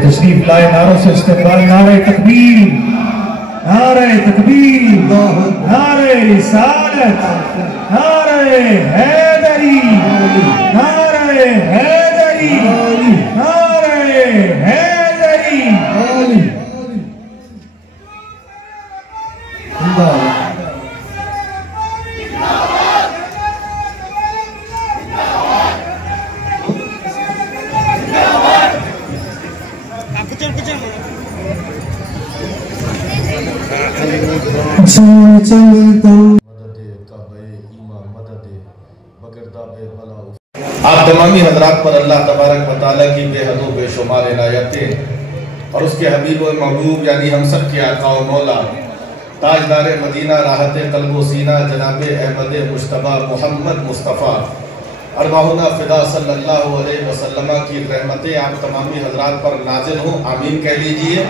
तशरीफ लाए, नारों से इस्तेमाल, नारे तकबीर, नारे तकबीर, नारे रिसालत, नारे हैदरी, नारे हैदरी, नारे हैदरी। आप तमामी हजरात पर अल्लाह तबारक व तआला की बेहद बेशुमार इनायतें और उसके हबीब व महबूब यानी हम सब के आका व मौला ताजदार मदीना राहत क़ल्ब सीना जनाब अहमद मुश्तबा मोहम्मद मुस्तफ़ा अरवाहुना फ़िदा सल्लल्लाहु अलैहि वसल्लम की रहमतें आप तमामी हजरात पर नाज़िल हों, आमीन कह लीजिए।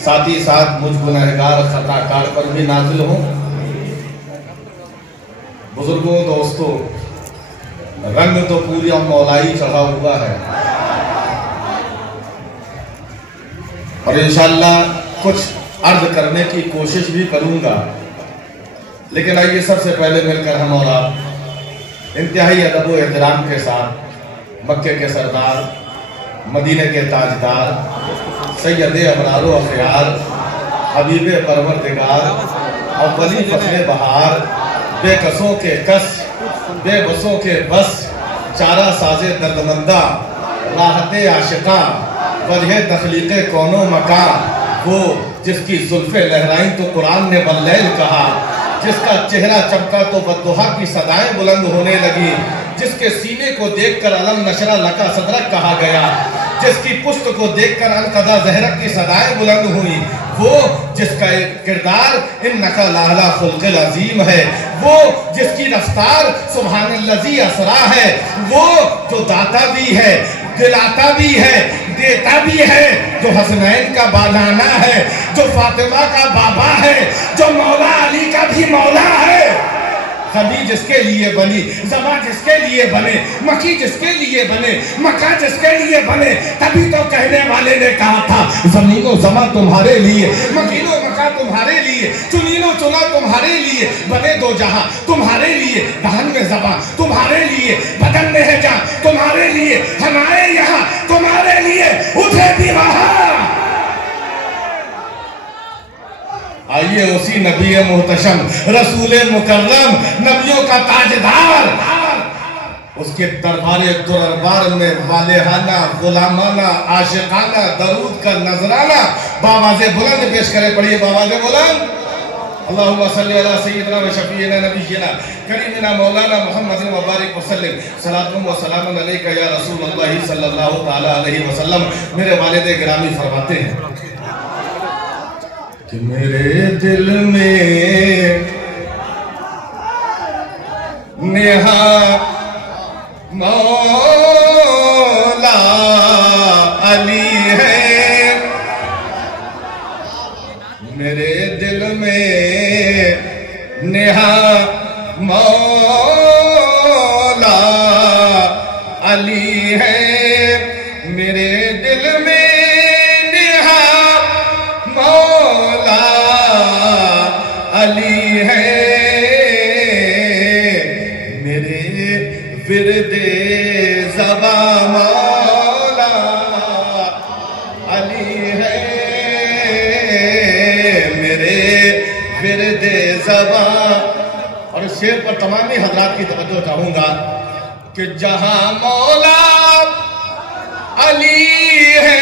साथ ही साथ मुझ गुनहगार खताकार पर भी नाज़िल हों। बुजुर्गों, दोस्तों, रंग तो पूरी मौलाई चढ़ा हुआ है और इंशाअल्लाह कुछ अर्ज करने की कोशिश भी करूंगा, लेकिन आइए सबसे पहले मिलकर हम और आप इंतहाई अदब व एहतराम के साथ मक्के के सरदार, मदीने के ताजदार, सैयद अबरार व अख़यार, हबीब परवरदिगार, अव्वली फ़ख्र बहार, बेकसों के कस, बेबसों के बस, चारा साजे दर्दमंदा, राहते आशिका, वजह तख्लीक़े कौनो मका, वो जिसकी जुल्फ़े लहराई तो कुरान ने वल्लैल कहा, जिसका चेहरा चमका तो बद्दुहा की सदाएं बुलंद होने लगी, जिसके सीने को देखकर अलम नशरा लका सदरक कहा गया, जिसकी पुश्त को देखकर अलकदा ज़हरक की सदाएं बुलंद हुई, वो जिसका एक किरदार इन्नका लाला खुल्क़िल अज़ीम है, वो जिसकी रफ्तार सुब्हानल्लज़ी असरा है, वो जो दाता भी है, दिलाता भी है, देता भी है, जो हसनैन का बालाना है, जो फातिमा का बाबा है, जो मौला अली का भी मौला है। कभी जिसके लिए बनी, ज़बा जिसके लिए बने, मकी जिसके लिए बने, मक्का जिसके लिए बने, तभी तो कहने वाले ने कहा था ज़मीनो ज़मा तुम्हारे लिए, मकीनो मक्का तुम्हारे लिए, चुनीनो चुना तुम्हारे लिए, बने दो जहां तुम्हारे लिए, दहन में ज़बा तुम्हारे लिए, बदन में है जान तुम्हारे लिए, हम आए यहाँ तुम्हारे लिए, उठे भी वहाँ। आइए उसी नबी मुहतशम, रसूल मुकर्रम, नबियों का ताजदार, उसके दरबारे दुरबार में वालेहाना, गुलामाना, आशिकाना दरूद का नजराना बावाज़े बुलंद पेश करे। पढ़िए बावाज़े बुलंद। अल्लाहुम्मा सल्ली अला सय्यिदिना व शफीना नबिय्यिना करीमिना मौलाना मुहम्मद व बारिक वसल्लिम सलातुन व सलामुन अलैका या रसूलल्लाह सल्लल्लाहु तआला अलैहि वसल्लम। मेरे वालिद गिरामी फरमाते हैं कि मेरे दिल में नेहा मौला अली है, मेरे दिल में नेहा मौला अली है, मेरे दिल में अली है, मेरे विरदे ज़बा मौला अली है, मेरे विरदे ज़बा। और इस शेर पर तमामी हजरात की तवज्जो चाहूंगा कि जहां मौला अली है,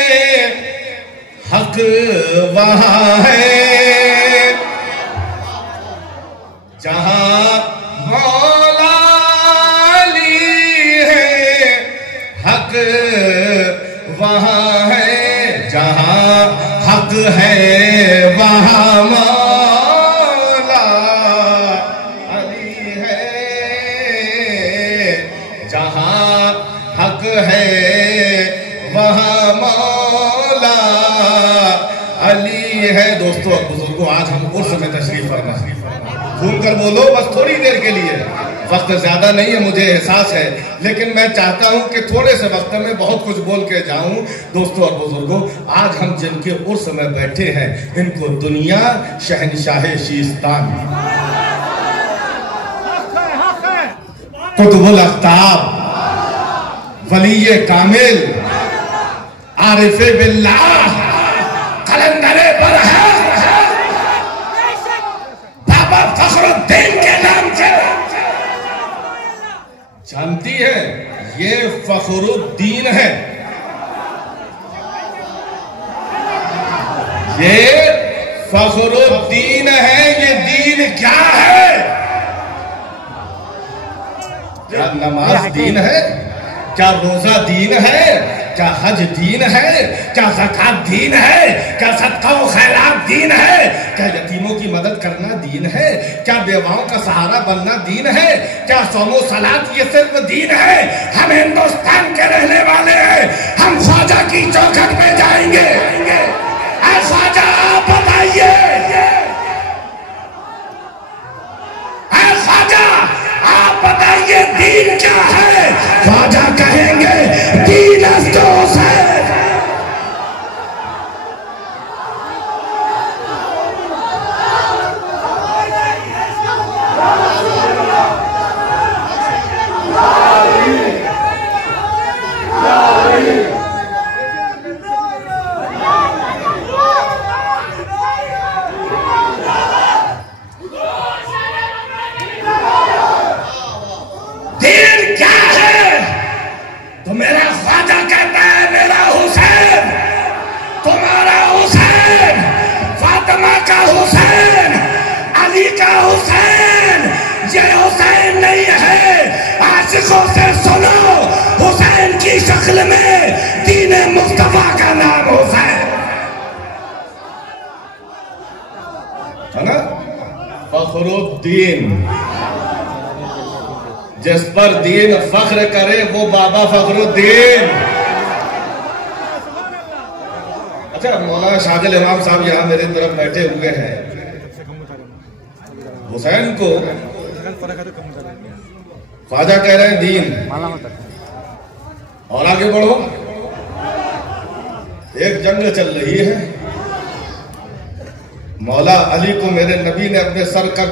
हक वहां है, जहां मौला अली है, हक वहां है, जहां हक है वहां मौला अली है, जहां हक है वहां मौला अली है। दोस्तों, बुजुर्गों, आज हम उर्स में तशरीफ फरमा, घूम कर बोलो बस थोड़ी देर के लिए, वक्त ज्यादा नहीं है, मुझे एहसास है, लेकिन मैं चाहता हूं कि थोड़े से वक्त में बहुत कुछ बोल के जाऊं। दोस्तों और बुजुर्गों, आज हम जिनके उर्स में बैठे हैं, इनको दुनिया शहनशाह शीस्तान, कुतुबुल आफ्ताब, वलीये कामिल, आरिफे बिल्लाह, कलंदरे बरहर, बाबा फखरुद्दीन के नाम से जानती है। ये फखरुद्दीन है, ये फखरुद्दीन है। ये दीन क्या है? क्या नमाज दीन है? क्या रोजा दीन है? क्या हज दीन है? क्या ज़कात दीन है? क्या सदका व खैरात दीन है? क्या यतीमों की मदद करना दीन है? क्या बेवाओं का सहारा बनना दीन है? क्या सौमो सलात ये सिर्फ दीन है? हम हिंदुस्तान के रहने वाले हैं, हम ख्वाजा की चौखट पे जाएंगे। ख्वाजा आप बताइए, ख्वाजा आप बताइए दीन क्या है? ख्वाजा कहेंगे दीन अफ़सोस है। से सुनो, हुसैन की शक्ल में दीन मुस्तफा का नाम हुसैन है ना। फखरुद्दीन, जिस पर दीन फख्र करे वो बाबा फखरुद्दीन। अच्छा, मौलाना शाहजल इमाम साहब यहाँ मेरे तरफ बैठे हुए हैं। हुसैन को ख्वाजा कह रहे हैं दीन, और आगे बढ़ो। एक जंग चल रही है, मौला अली को मेरे नबी ने अपने सर का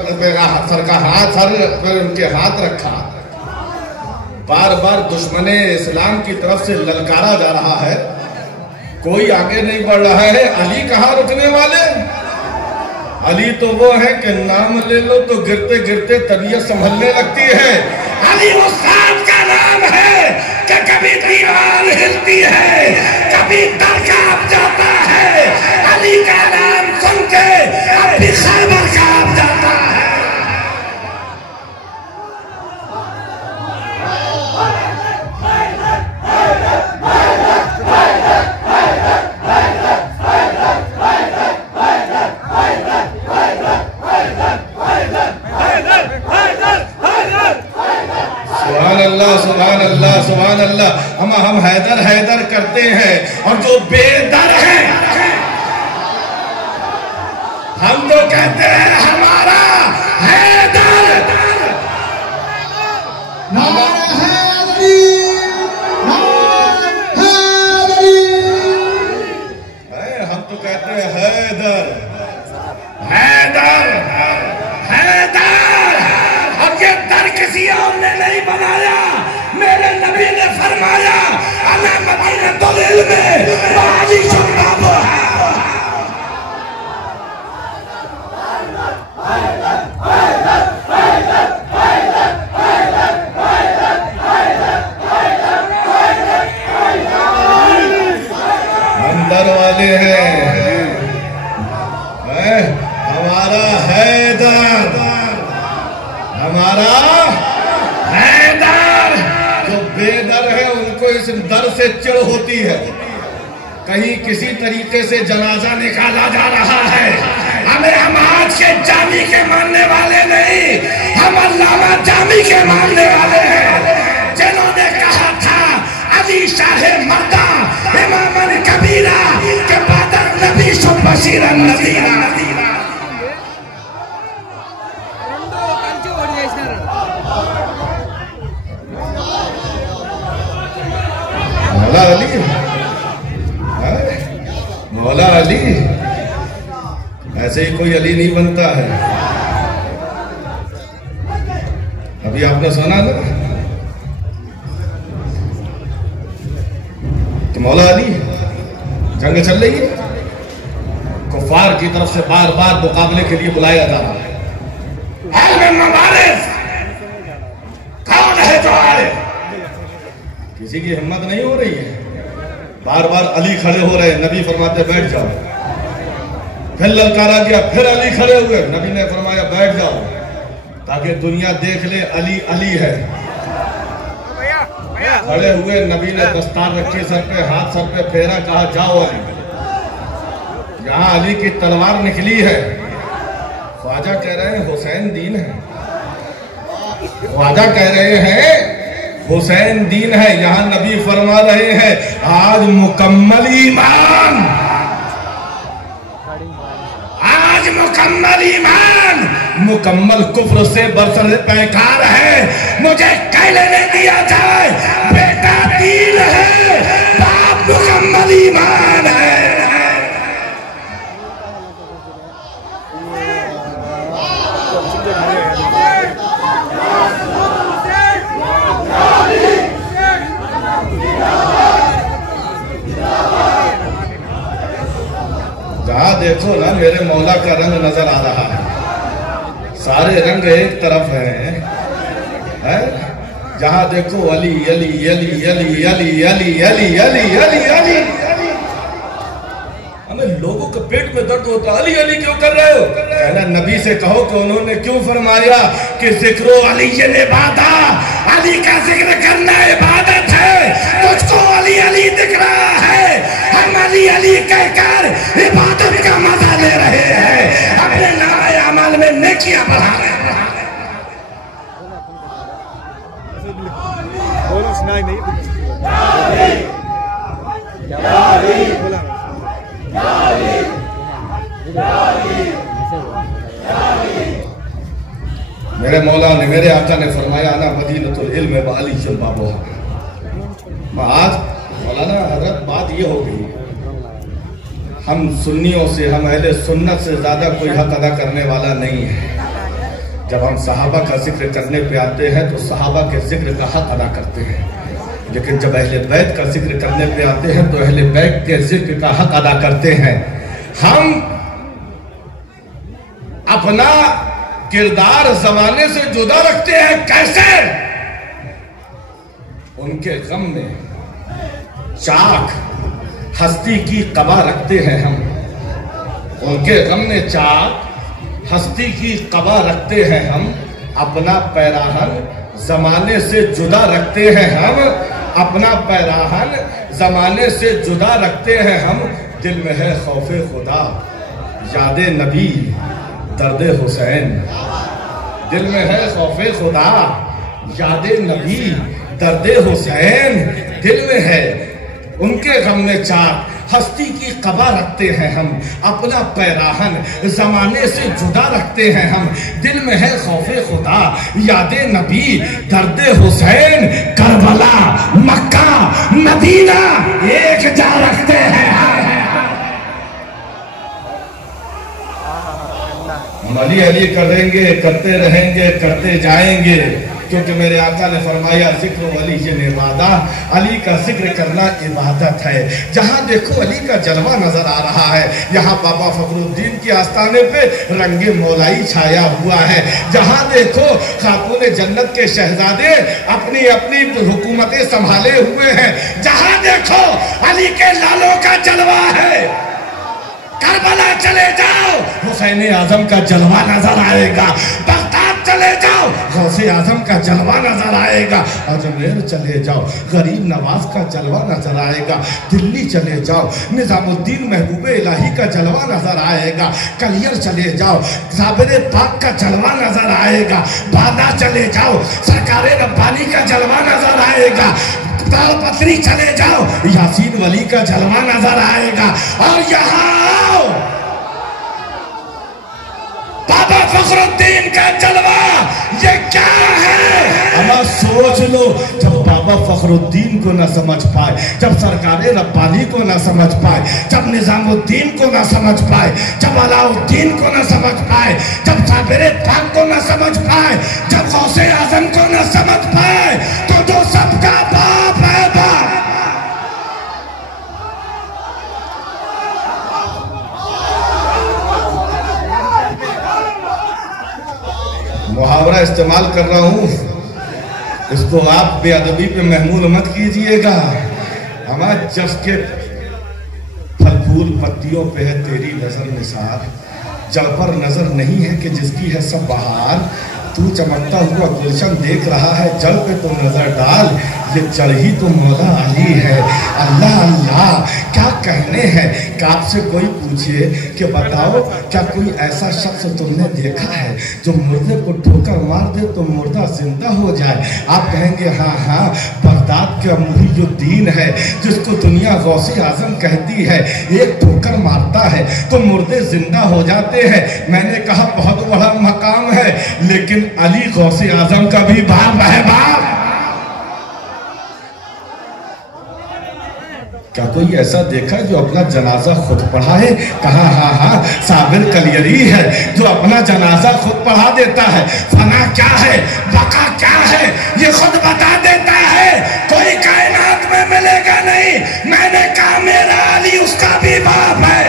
हाथ पर उनके हाथ रखा। बार बार दुश्मने इस्लाम की तरफ से ललकारा जा रहा है, कोई आगे नहीं बढ़ रहा है। अली कहाँ रुकने वाले? अली तो वो है कि नाम ले लो तो गिरते गिरते तबीयत संभलने लगती है। अली वो सांप का नाम है कि कभी दीवार हिलती है, कभी दर कांप जाता है। अली का नाम सुन के अभी खैबर कांप जाता है। सुभान अल्लाह, सुभान अल्लाह। हम हैदर हैदर करते हैं, और जो बेदर है हम तो कहते हैं हमारा हैदर। हम तो कहते हैं हैदर हैदर हैदर। और ये दर किसी और ने नहीं बनाया, मेरे नबी ने फरमाया अला मदीनतुल इल्म वाली शबाबो है। अंदर वाले हैं हमारा हैदर, हमारा हैदर। जो बेदर है उनको इस दर से चिढ़ होती है। कहीं किसी तरीके से जनाजा निकाला जा रहा है, हमें हम आज के जामी के मानने वाले नहीं, हम अल्लामा जामी के मानने वाले हैं, जिन्होंने कहा था अली शाह मर्दा इमामन कबीरा के बाद नबी शुभ बशीरन नज़ीरा। मौला अली, मौला अली, ऐसे ही कोई अली नहीं बनता है। अभी आपने सुना ना कि मौला अली जंग चल रही है, कुफार की तरफ से बार बार मुकाबले के लिए बुलाया जा रहा है। कौन है जो आए? किसी की हिम्मत नहीं हो रही है। बार बार अली खड़े हो रहे हैं, नबी फरमाते बैठ जाओ। फिर ललकारा गया, फिर अली खड़े हुए, नबी ने फरमाया बैठ जाओ, ताकि दुनिया देख ले अली अली है। खड़े हुए, नबी ने दस्तार रखी सर पे, हाथ सर पे फेरा, कहा जाओ अली, यहाँ अली की तलवार निकली है। ख्वाजा कह रहे हैं हुसैन दीन है, ख्वाजा कह रहे हैं हुसैन दीन है। यहाँ नबी फरमा रहे हैं आज मुकम्मल ईमान, आज मुकम्मल ईमान मुकम्मल कुफ्र से बरसर पैकार है। मुझे कह लेने दिया जाए, बेटा दीन है, बाप मुकम्मल ईमान है। जहां देखो ना मेरे मौला का रंग नजर आ रहा है, सारे रंग एक तरफ है? जहां देखो अली अली अली अली अली अली अली अली अली अली। हमें लोगों के पेट में दर्द होता, अली अली क्यों कर रहे हो? कहना नबी से कहो कि उन्होंने क्यों फरमाया कि जिक्रो अली इबादत, अली का जिक्र करना इबादत है। तुझको अली अली दिख रहा है, हम अली अली कहकर इबादत का मजा ले रहे हैं, अपने नामे अमल में नेकियां बढ़ा रहे हैं। मेरे मौला ने, मेरे आका ने फरमाया ना मदीनतुल इल्म व अली बाबू। आज मौलाना हजरत बात ये हो गई, हम सुन्नियों से, हम अहले सुन्नत से ज्यादा कोई हक अदा करने वाला नहीं है। जब हम सहाबा का जिक्र करने पे आते हैं तो सहाबा के जिक्र का हक अदा करते हैं, लेकिन जब अहले बैत का जिक्र करने पे आते हैं तो अहले बैत के जिक्र का हक अदा करते हैं। हम अपना किरदार जमाने से जुदा रखते हैं। कैसे? उनके गम में चाक हस्ती की कबा रखते हैं हम, उनके गम में चाक हस्ती की कबा रखते हैं हम। अपना पैराहन जमाने से जुदा रखते हैं हम, अपना पैराहन जमाने से जुदा रखते हैं हम। दिल में है खौफे खुदा, यादे नबी, दर्दे हुसैन। दिल में है खौफे खुदा, यादे नबी, दर्दे हुसैन। दिल में है, उनके गम में चाक हस्ती की कबा रखते हैं हम, अपना पैराहन जमाने से जुदा रखते हैं हम। दिल में है खौफे खुदा, यादे नबी, दर्दे हुसैन। करबला, मक्का, मदीना एक जा रखते हैं। हम अली अली करेंगे, करते रहेंगे, करते जाएंगे, क्योंकि मेरे आका ने फरमाया जिक्र अली इबादत, अली का जिक्र करना इबादत है। जहाँ देखो अली का जलवा नजर आ रहा है। यहाँ बाबा फखरुद्दीन के आस्थाने पे रंगे मौलाई छाया हुआ है। जहाँ देखो खातून जन्नत के शहजादे अपनी अपनी हुकूमतें संभाले हुए हैं। जहाँ देखो अली के लालों का जलवा है। करबला चले जाओ, हुसैन आजम का जलवा नजर आएगा। बगदाद चले जाओ, गौसे आजम का जलवा नजर आएगा। अजमेर चले जाओ, गरीब नवाज का जलवा नजर आएगा। दिल्ली चले जाओ, निजामुद्दीन महबूबे इलाही का जलवा नजर आएगा। कलियर चले जाओ, साबिर पाक का जलवा नजर आएगा। बादा चले जाओ, सरकारे रब्बानी का जलवा नजर आएगा। तालपत्री चले जाओ, यासीन वली का जलवा नजर आएगा। और यहाँ आओ, बाबा फखरुद्दीन का जलवा ये क्या है? अब सोच लो, जब बाबा फखरुद्दीन को न समझ पाए, जब सरकारे रब्बानी को न समझ पाए, जब निजामुद्दीन को न समझ पाए, जब अलाउद्दीन को न समझ पाए, जब साबिर पाक को न समझ पाए, जब गौसे आजम को न समझ पाए, तो जो सबका बाप है बाप। मुहावरा इस्तेमाल कर रहा हूं, इसको आप बेअदबी पे महमूल मत कीजिएगा। हमारे जस के फल फूल पत्तियों पे है तेरी नजर निसार, जल पर नजर नहीं है कि जिसकी है सब बहार। तू चमकता हुआ गुलशन देख रहा है, जल पे तो नजर डाल, ये जल ही तो मौला अली है। अल्लाह अल्लाह क्या कहने हैं कि आपसे कोई पूछे कि बताओ क्या कोई ऐसा शख्स तुमने देखा है जो मुर्दे को ठोकर मार दे तो मुर्दा जिंदा हो जाए? आप कहेंगे हाँ हाँ, बगदाद का मुहीयुद्दीन है जिसको दुनिया गौसे आजम कहती है, एक ठोकर मारता है तो मुर्दे जिंदा हो जाते हैं। मैंने कहा बहुत बड़ा मकाम है, लेकिन अली गौसे आजम का भी बाप है बाप। क्या कोई ऐसा देखा जो अपना जनाजा खुद पढ़ा है? कहा हाँ हाँ, साबिर कलियरी है जो अपना जनाजा खुद पढ़ा देता है। फना क्या है, बका क्या है, ये खुद बता देता है। कोई कायनात में मिलेगा नहीं। मैंने कहा मेरा अली उसका भी बाप है।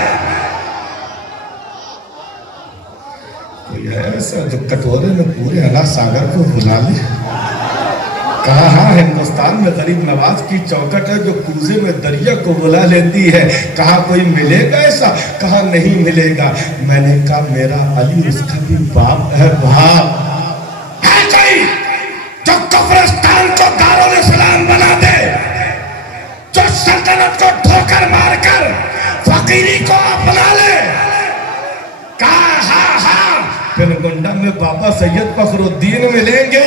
कोई है ऐसा जो कटोरे में पूरे अना सागर को बुला ले? कहा हाँ, हिंदुस्तान में गरीब नवाज की चौकट है जो कूजे में दरिया को बुला लेती है। कहा कोई मिलेगा ऐसा? कहा नहीं मिलेगा। मैंने कहा मेरा अली उसका भी बाप है बाप। है कोई जो कब्रिस्तान को दारुल इस्लाम बना दे, जो सल्तनत को ठोकर मारकर फकीरी को अपना ले? कहा हाँ हाँ, फिर गोंडा में बाबा सैयद फखरुद्दीन मिलेंगे।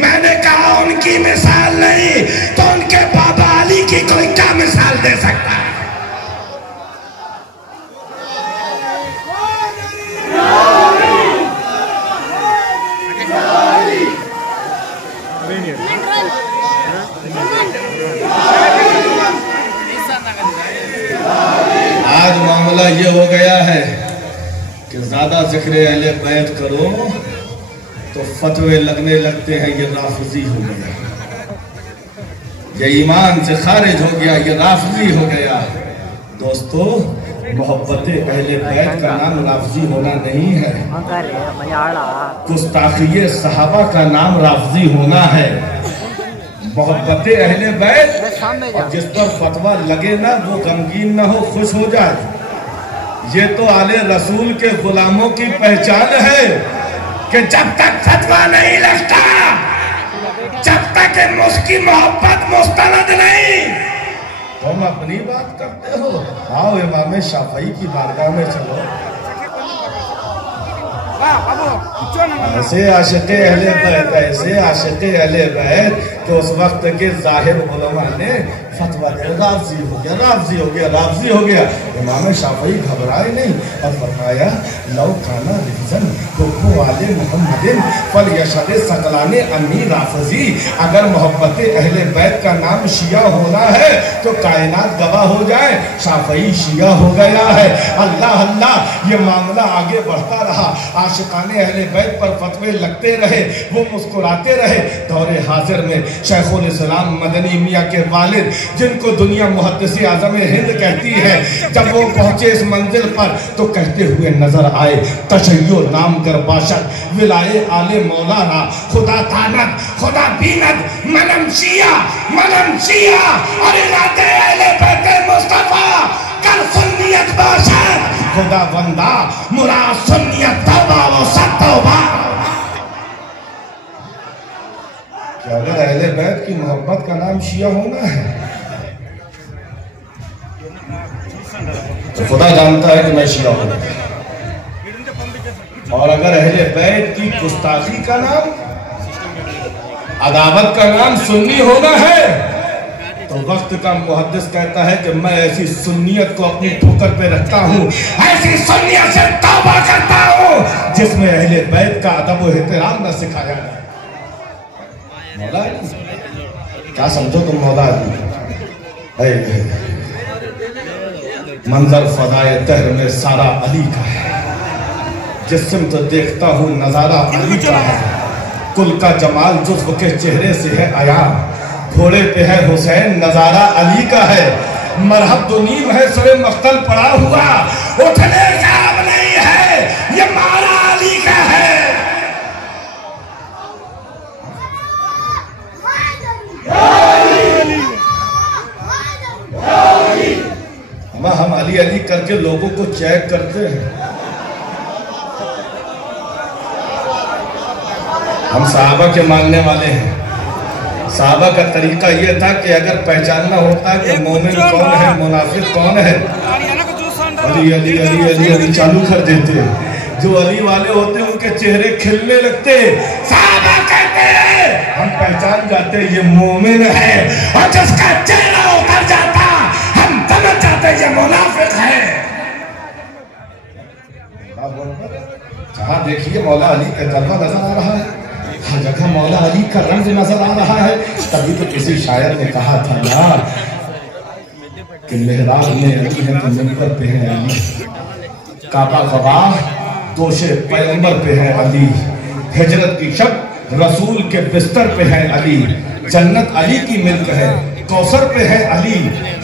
मैंने कहा उनकी मिसाल नहीं तो उनके बाबा अली की कोई क्या मिसाल दे सकता है? आज मामला ये हो गया है कि ज्यादा जिक्र अहले बैत करो तो फतवे लगने लगते हैं, ये राफजी हो गया, ये ईमान से खारिज हो गया, ये राफजी हो गया। दोस्तों, मोहब्बत अहले बैत का नाम राफजी होना नहीं है, गुस्ताखी सहाबा का नाम राफजी होना है। मोहब्बत अहले बैत, और जिस पर फतवा लगे ना वो गमगीन ना हो, खुश हो जाए। ये तो आले रसूल के गुलामों की पहचान है कि जब तक फतवा नहीं लगता, जब तक उसकी मोहब्बत मुस्तनद नहीं। तुम अपनी बात करते हो, आओ इमाम शाफई की बारगाह में चलो। ऐसे आशिक़े अहले बैत, ऐसे आशिक़े अहले बैत कि उस वक्त के जाहिर उलमा ने फतवा दिया, राफ़ज़ी हो गया, राफ़ज़ी हो गया, राफ़ज़ी हो गया। इमाम शाफई घबराए नहीं और फरमाया लौ खाना रिज़न हुब्बु वाले मुहम्मदिन फल यशद सकलाने अन्नी राफ़ज़ी। अगर मोहब्बत अहले बैत का नाम शिया होना है तो कायनात गवाह हो जाए, शाफई शिया हो गया है। अल्लाह अल्लाह, ये मामला आगे बढ़ता रहा। आशिकाने अहले बैत पर फतवे लगते रहे, वो मुस्कुराते रहे। दौरे हाजिर में शेखुल इस्लाम मदनी मियाँ के वालिद, जिनको दुनिया मुहद्दिस आज़म हिंद कहती है, जब वो पहुंचे इस मंजिल पर तो कहते हुए नजर आए तशय्यो नाम कर बाशक विलाए आले मौलाना, खुदा तानत खुदा बीनत, मनम शिया और इरादे अहले बैत मुस्तफा कल सुन्नियत बाशक, खुदा बंदा मुराद सुन्नियत तौबा व सतौबा। क्या अगर अहले बैत की मोहब्बत का नाम शिया होना है तो खुदा जानता है कि मैं शिया हूं, और अगर अहले बैत की गुस्ताखी का नाम, अदावत का नाम सुन्नी होना है तो वक्त का मुहद्दिस कहता है कि मैं ऐसी सुन्नियत को अपनी ठोकर पे रखता हूँ, ऐसी सुन्नियत से तौबा करता हूँ जिसमें अहले बैत का अदब व एहतराम न सिखाया जाए। मौला क्या समझो तुम मौला मंजर फदाए तहर में सारा अली का है, जिस्म तो देखता हूँ नजारा अली का है, कुल का जमाल जुज़्व के चेहरे से है आया, घोड़े पे है हुसैन नजारा अली का है, मरहब दो नीम है सरे मख्तल पड़ा हुआ, उठने का अब नहीं है ये मारा अली का है। हम अली अली करके लोगों को चेक करते हैं। हम सहाबा के मानने वाले हैं। सहाबा का तरीका यह था कि अगर पहचानना होता कि मोमिन कौन है मुनाफिक कौन है, अली अली अली अली अली चालू कर देते। जो अली वाले होते उनके चेहरे खिलने लगते। सहाबा कहते हैं हम पहचान जाते ये मोमिन है, और जिसका चेहरा उतर जाता हम समझ जाते ये मुनाफिक है। जहाँ देखिए मौला अली का जलवा नजर आ रहा है, हर जगह मौला अली का रंग नजर आ रहा है। तभी तो किसी शायर ने कहा था यार कि मेहराब में अली है तो मिंबर पे है अली, काबा गवाह दोषे पैगंबर पे है अली, हिजरत की शब रसूल के बिस्तर पे है अली, जन्नत अली की मिल्क है, कौसर पे है अली,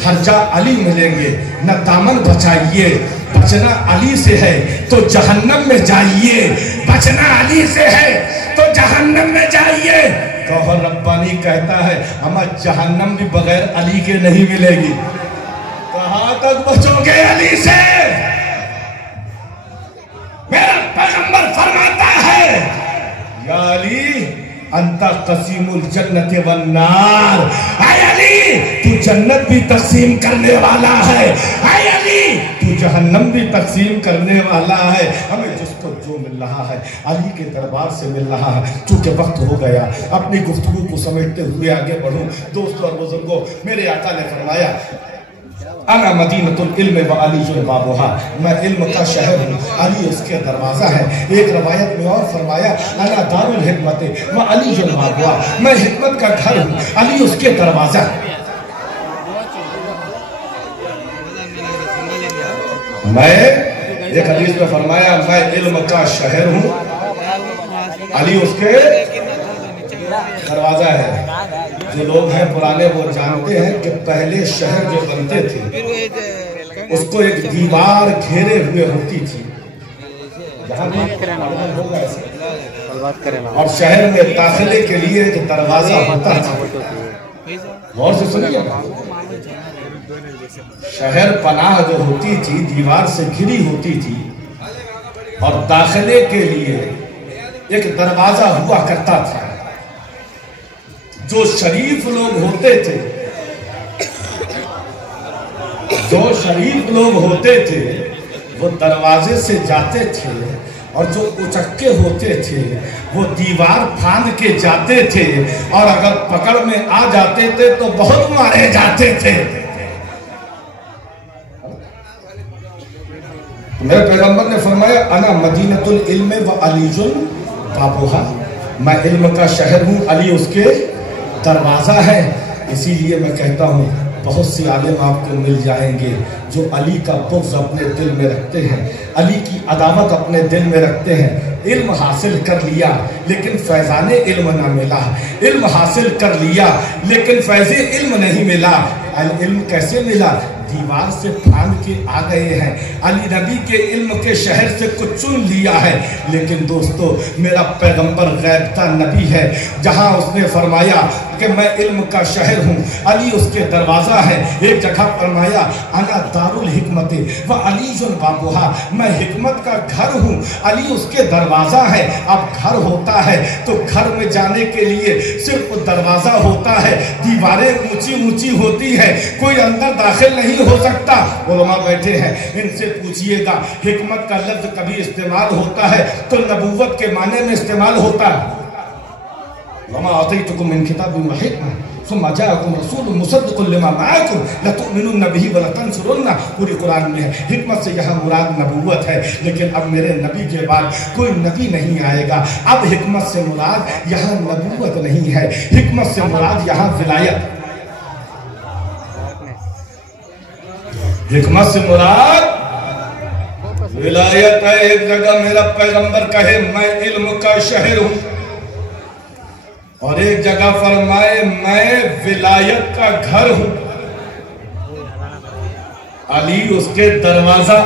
हर जा अली मिलेंगे, न दामन बचाइए, बचना अली से है तो जहन्नम में जाइए, बचना अली से है तो जहन्नम में जाइए। गौहर रब्बानी कहता है हमें जहन्नम भी बगैर अली के नहीं मिलेगी। कहां तक बचोगे अली से? मेरा पैगंबर फरमाता है या अली अंता कसीमुल जन्नत वन्नार, आय अली तू जन्नत भी तकसीम करने वाला है, आय अली तू जहन्नम भी तकसीम करने वाला है। हमें जिसको जो मिल रहा है अली के दरबार से मिल रहा है। चूंकि वक्त हो गया अपनी गुफ्तगू को समेटते हुए आगे बढ़ूं। दोस्तों और बुजुर्गों, मेरे आका ने फरमाया अना मदीनतुल इल्म व अली बाबुहा, मैं इल्म का शहर हूँ, अली उसके दरवाजा है। एक रवायत में और फरमाया अना दारुल हिकमत व अली बाबुहा, मैं हिकमत का घर हूँ, अली उसके दरवाजा। मैं एक हदीस में फरमाया मैं इल्म का शहर हूँ, अली उसके दरवाजा है। जो लोग हैं पुराने वो जानते हैं कि पहले शहर जो बनते थे उसको एक दीवार घेरे हुए होती थी, और शहर में दाखिले के लिए एक दरवाजा होता था। गौर से सुनिए, शहर पनाह जो होती थी दीवार से घिरी होती थी, और दाखिले के लिए एक दरवाजा हुआ करता था। जो शरीफ लोग होते थे, जो शरीफ लोग होते थे वो दरवाजे से जाते थे, और जो उचक्के होते थे वो दीवार फांद के जाते थे, और अगर पकड़ में आ जाते थे तो बहुत मारे जाते थे। मेरे पैगंबर ने फरमाया अना मदीनतुल इल्म व अलीजुल बाबुहा, मैं इल्म का शहर हूँ, अली उसके दरवाजा है। इसीलिए मैं कहता हूँ बहुत सी आलिम आपको मिल जाएंगे जो अली का बुग़्ज़ अपने दिल में रखते हैं, अली की अदावत अपने दिल में रखते हैं। इल्म हासिल कर लिया लेकिन फैज़ाने इल्म ना मिला, इल्म हासिल कर लिया लेकिन फैज़े इल्म नहीं मिला। इल्म कैसे मिला? दीवार से फांद के आ गए हैं। अली नबी के इल्म के शहर से कुछ चुन लिया है। लेकिन दोस्तों, मेरा पैगंबर गैबता नबी है, जहां उसने फरमाया कि मैं इल्म का शहर हूँ, अली उसके दरवाजा है। एक जगह फरमाया अना दारुल हिकमत व अलीजुल बाबुहा, मैं हिकमत का घर हूँ, अली उसके दरवाजा है। अब घर होता है तो घर में जाने के लिए सिर्फ दरवाजा होता है, दीवारें ऊंची ऊंची होती है, कोई अंदर दाखिल नहीं हो सकता। उलमा बैठे हैं, इनसे पूछिएगा हिकमत का लफ्ज कभी इस्तेमाल होता है तो नबूवत के माने में इस्तेमाल होता है। वमा आतैतुकुम मिन किताबिन व हिकमा सुम्मा जाअकुम रसूलुन मुसद्दिकुन लिमा माअकुम लतुमिनुन बिही व लतंसुरुन्ना। पूरी कुरान में है। हिकमत से यहाँ मुराद नबूवत है, लेकिन अब मेरे नबी के बाद कोई नबी नहीं आएगा। अब हिकमत से मुराद यहाँ नबूवत नहीं है, हिकमत से मुराद यहाँ विलायत। हिकमत से मुराद विलायत है। एक जगह मेरा पैगंबर कहे मैं इल्म का शहर हूं, और एक जगह फरमाए मैं विलायत का घर हूं। अली उसके दरवाजा।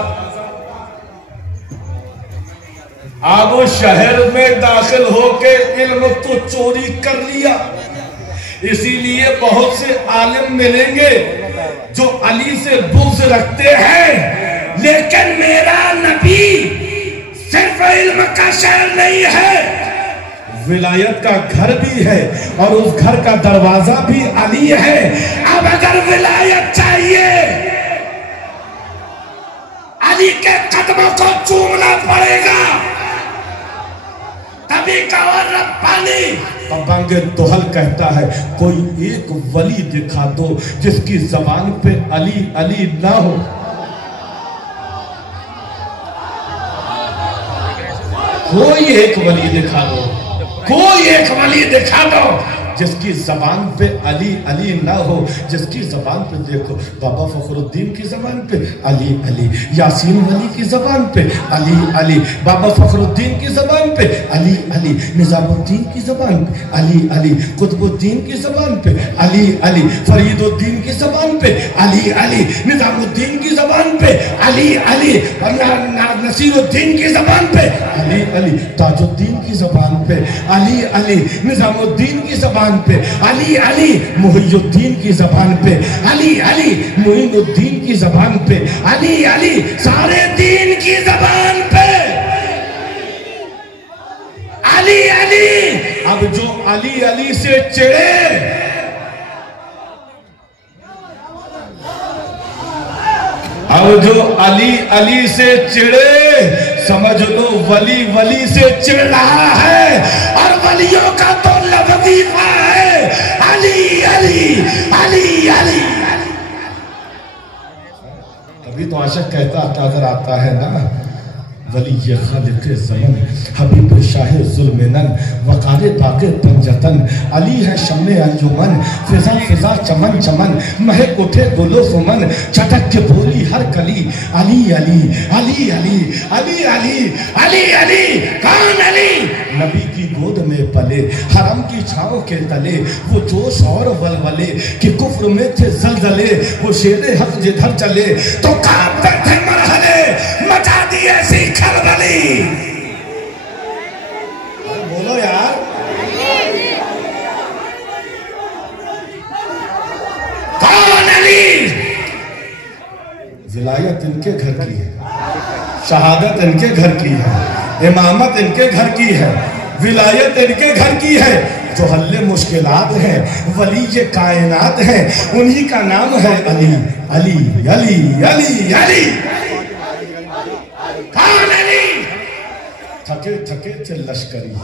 अब वो शहर में दाखिल होके इल्म तो चोरी कर लिया। इसीलिए बहुत से आलिम मिलेंगे जो अली से बुग़्ज़ रखते हैं, लेकिन मेरा नबी सिर्फ इल्म का शहर नहीं है, विलायत का घर भी है, और उस घर का दरवाजा भी अली है। अब अगर विलायत चाहिए, अली के कदमों को चूमना पड़ेगा, तभी कवर रब्बानी। बंगे दोहल कहता है कोई एक वली दिखा दो जिसकी जबान पे अली अली ना हो। कोई एक वली दिखा दो, कोई एक वली दिखा दो जिसकी जबान पे अली अली ना हो। जिसकी जबान पे देखो, बाबा फखरुद्दीन की जबान पे अली अली, यासीन वली की जबान पे अली अली, बाबा फखरुद्दीन की जबान पे अली अली, निजामुद्दीन की जबान पे अली अली, कुतुबुद्दीन की जबान पे अली अली, फरीदुद्दीन की जबान पे अली अली, निजामुद्दीन की जबान पे अली अली, नसीरुद्दीन की जबान पे अली अली, ताजुद्दीन की जबान पे अली अली, निजामुद्दीन की जबान पे अली अली, मुहियुद्दीन की जबान पे अली अली, मुइनुद्दीन की जबान पे अली अली, सारे दीन की जबान पे अली अली। अब जो अली अली से चिढ़े, अब जो अली अली से चिढ़े, समझ लो वली वली से चिढ़ रहा है, और वलियों का तो लवजीफा है अली अली अली अली। तभी तो आशिक कहता नजर आता है ना, वली ये खालिक ज़मन, हबीब शाह ज़ुल्मनन, वक़ार बाक़े पंजतन, अली है शम्मे अंजुमन, फिजा फिजा चमन चमन, महक उठे गुलो सुमन, चटक के बोली हर कली, अली अली अली अली अली अली अली अली। कौन अली? नबी की गोद में पले, हरम की छांव के तले, वो जोश और वलवले कि कुफ्र में थे जलजले, वो शेरे हक जिधर चले तो कांपते थे मरहले, मचा दी ऐसी खलबली। बोलो यार, कौन अली? विलायत इनके घर की है, शहादत इनके घर की है, इमामत इनके घर की है, विलायत इनके घर की है। जो हल्ले मुश्किलात हैं, वली ये कायनात है, उन्हीं का नाम है अली अली अली अली अली। कौन अली? थके थके थे लश्करी,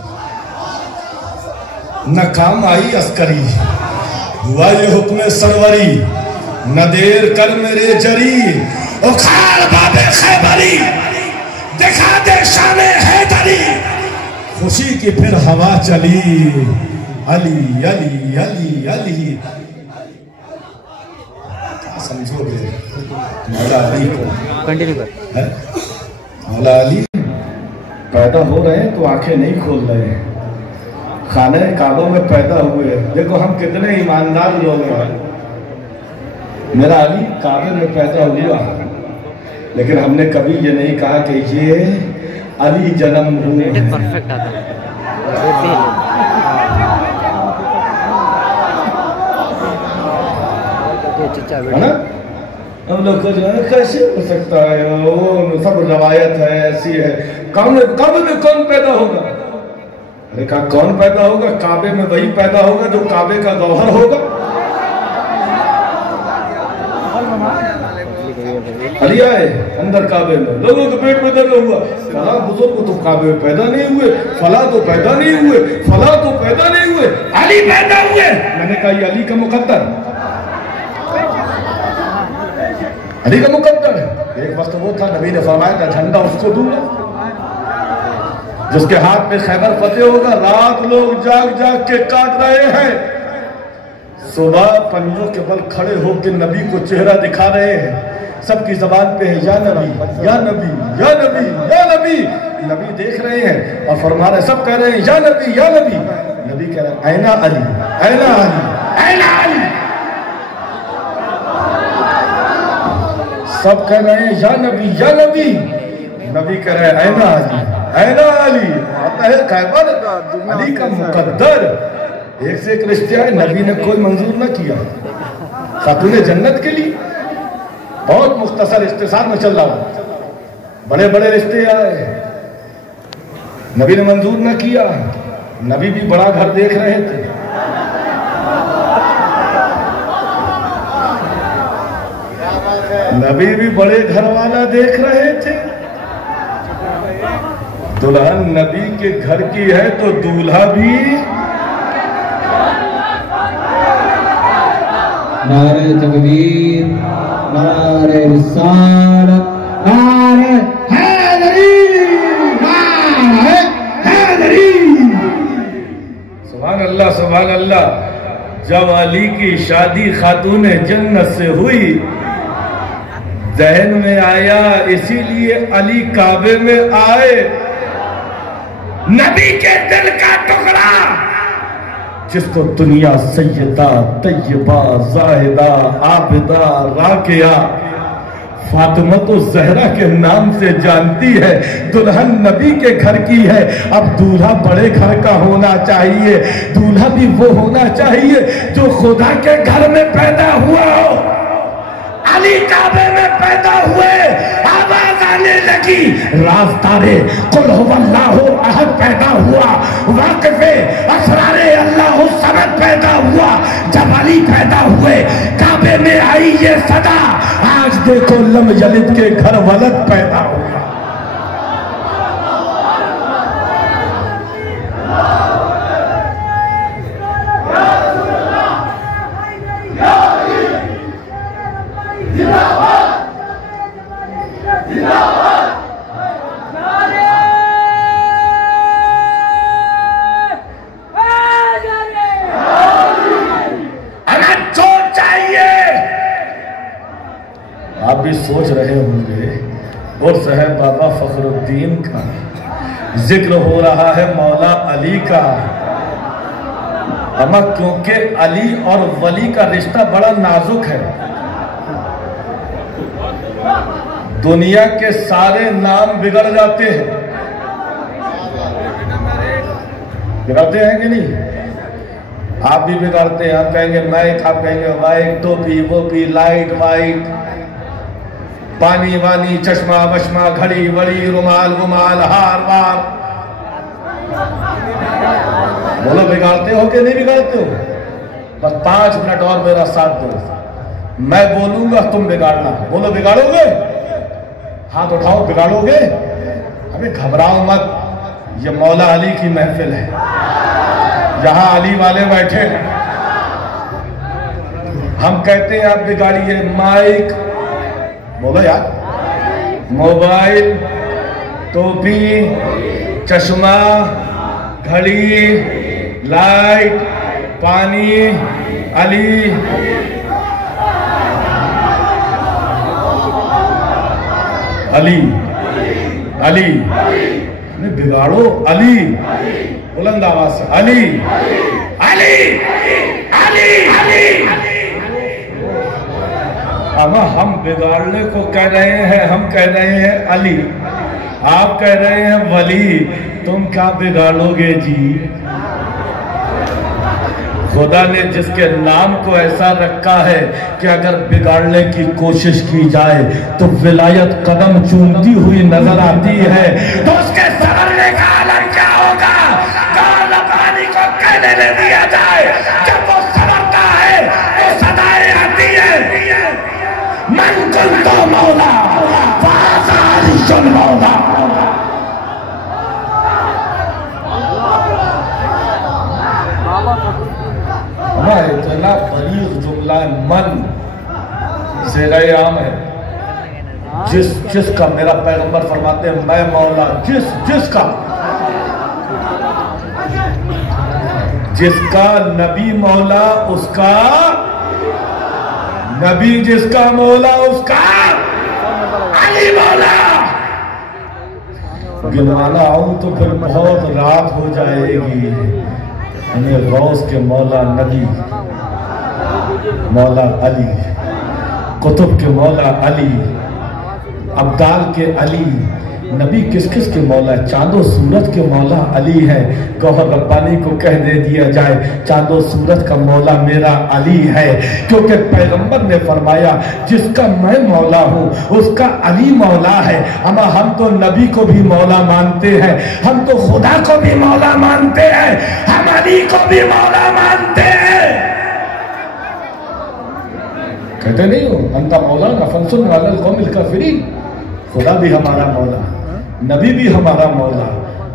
न काम आई अस्करी, हुआ ये हुक्म सरवरी, न देर कर मेरे जरी, उखाड़ बाबे खैबरी, दिखा दे शान हैदरी, खुशी की फिर हवा चली, अली अली अली अली। क्या समझोगे मौला अली को? कंटिन्यू कर। मौला अली पैदा हो रहे हैं तो आंखें नहीं खोल रहे हैं, खाने काबा में पैदा हुए। देखो हम कितने ईमानदार लोग हैं। मेरा अली काबे में पैदा हुआ, लेकिन हमने कभी ये नहीं कहा कि ये अली जन्म हुए। परफेक्ट आता है ना? हम लोग को कैसे हो सकता है, वो सब रवायत है, ऐसी है। काबे में कौन पैदा होगा? अरे कहा कौन पैदा होगा? काबे में वही पैदा होगा जो काबे का गौहर होगा। अली आए अंदर काबे में, लोगों के पेट में दर्द हुआ, फला बुजुर्ग तो काबे में पैदा नहीं हुए, फला तो पैदा नहीं हुए, फला तो पैदा नहीं हुए, अली पैदा हुए। मैंने कहा ये अली का मुकद्दर, अली का मुकद्दर है। एक वक्त वो था, नबी ने फरमाया था झंडा उसको दूंगा जिसके हाथ में खैबर फतेह होगा। रात लोग जाग जाग के काट रहे हैं, सुबह पंजों के बल खड़े होकर नबी को चेहरा दिखा रहे हैं। सबकी जबान पे है या नबी या नबी या नबी या नबी। नबी देख रहे हैं और फरमा रहे, सब कह रहे हैं या नबी या नबी। नबी कह रहे हैं ऐना अली ऐना अली ऐना अली। सब कह रहे हैं या नबी या नबी। नबी कह रहे हैं ऐना अली ऐना अली। आता है खैबर अली का मुकद्दर। एक से एक रिश्ते आए, नबी ने कोई मंजूर ना किया। खातूने जन्नत के लिए बहुत मुख्तसर इख्तिसार में चल रहा हूं, बड़े बड़े रिश्ते आए, नबी ने मंजूर ना किया। नबी भी बड़ा घर देख रहे थे, नबी भी बड़े घर वाला देख रहे थे। दुल्हन नबी के घर की है तो दूल्हा भी। नारे तकबीर, नारे रिसालत, नारे हैदरी, नारे हैदरी। सुभान अल्लाह सुभान अल्लाह। जब अली की शादी खातून जन्नत से हुई, जहन में आया इसीलिए अली काबे में आए। नबी के दिल का टुकड़ा जिसको दुनिया सैयदा तैयबा जाहिदा आबिदा राकिया फातिमा तो जहरा के नाम से जानती है। दुल्हन नबी के घर की है, अब दूल्हा बड़े घर का होना चाहिए। दूल्हा भी वो होना चाहिए जो खुदा के घर में पैदा हुआ हो। अली काबे में पैदा हुए, आवाज आने लगी राज तारे कुल हुवल्लाहु अहद पैदा हुआ, वाक़िफ़े असरारे अल्लाहु समद पैदा हुआ। जब अली पैदा हुए काबे में आई ये सदा, आज देखो लम यलिद के घर वलद पैदा हुआ। आप भी सोच रहे होंगे उर्स है बाबा फखरुद्दीन का, जिक्र हो रहा है मौला अली का। अमा क्योंकि अली और वली का रिश्ता बड़ा नाजुक है। दुनिया के सारे नाम बिगड़ जाते हैं, बिगड़ते हैं कि नहीं? आप भी बिगाड़ते हैं। आप कहेंगे माइक, आप कहेंगे वाइट, टोपी वो भी लाइट वाइट, पानी वानी, चश्मा वश्मा, घड़ी वड़ी, रुमाल गुमाल, हार वार। बोलो बिगाड़ते हो कि नहीं बिगाड़ते हो? बस 5 मिनट और मेरा साथ दो, मैं बोलूंगा तुम बिगाड़ना। बोलो बिगाड़ोगे? हाथ उठाओ, बिगाड़ोगे? अबे घबराओ मत, ये मौला अली की महफिल है, यहां अली वाले बैठे हैं। हम कहते हैं आप बिगाड़िए। माइक बोलो यार, मोबाइल, टोपी, चश्मा, घड़ी, लाइट, पानी, अली। अली अली नहीं बिगाड़ो, अली बुलंद आवाज से अली अली अली अली। अमा हम बिगाड़ने को कह रहे हैं, हम कह रहे हैं अली, आप कह रहे हैं वली। तुम क्या बिगाड़ोगे जी? खुदा ने जिसके नाम को ऐसा रखा है कि अगर बिगाड़ने की कोशिश की जाए तो विलायत कदम चूमती हुई नजर आती है, तो उसके संवरने का आलम क्या होगा? काला पानी को कहने ले दिया जाए, जब वो संवरता है तो सदाएं आती है। मन कुंतो मौला फाज़ा अलीयुल मौला। हमारे इतना बलीग जुमला मन से गए आम है, जिसका मेरा पैगंबर फरमाते हैं मैं मौला, जिसका नबी मौला उसका नबी, जिसका मौला उसका अली मौला। गिनवाना आऊं तो फिर बहुत रात हो जाएगी। हमें गौस के मौला नबी, मौला अली, कुतुब के मौला अली, अब्दाल के अली, नबी किस किस के मौला है? चांदो सूरत के मौला अली है। गौहर रब्बानी को कह दे दिया जाए चांदो सूरत का मौला मेरा अली है, क्योंकि पैगंबर ने फरमाया जिसका मैं मौला हूँ उसका अली मौला है। अमा हम तो नबी को भी मौला मानते हैं, हम तो खुदा को भी मौला मानते हैं, हम अली को भी मौला मानते हैं। कहते नहीं हो अंता मौला ना फंसुन वाला कौमिल काफिरीन। खुदा भी हमारा मौला, नबी भी हमारा मौला,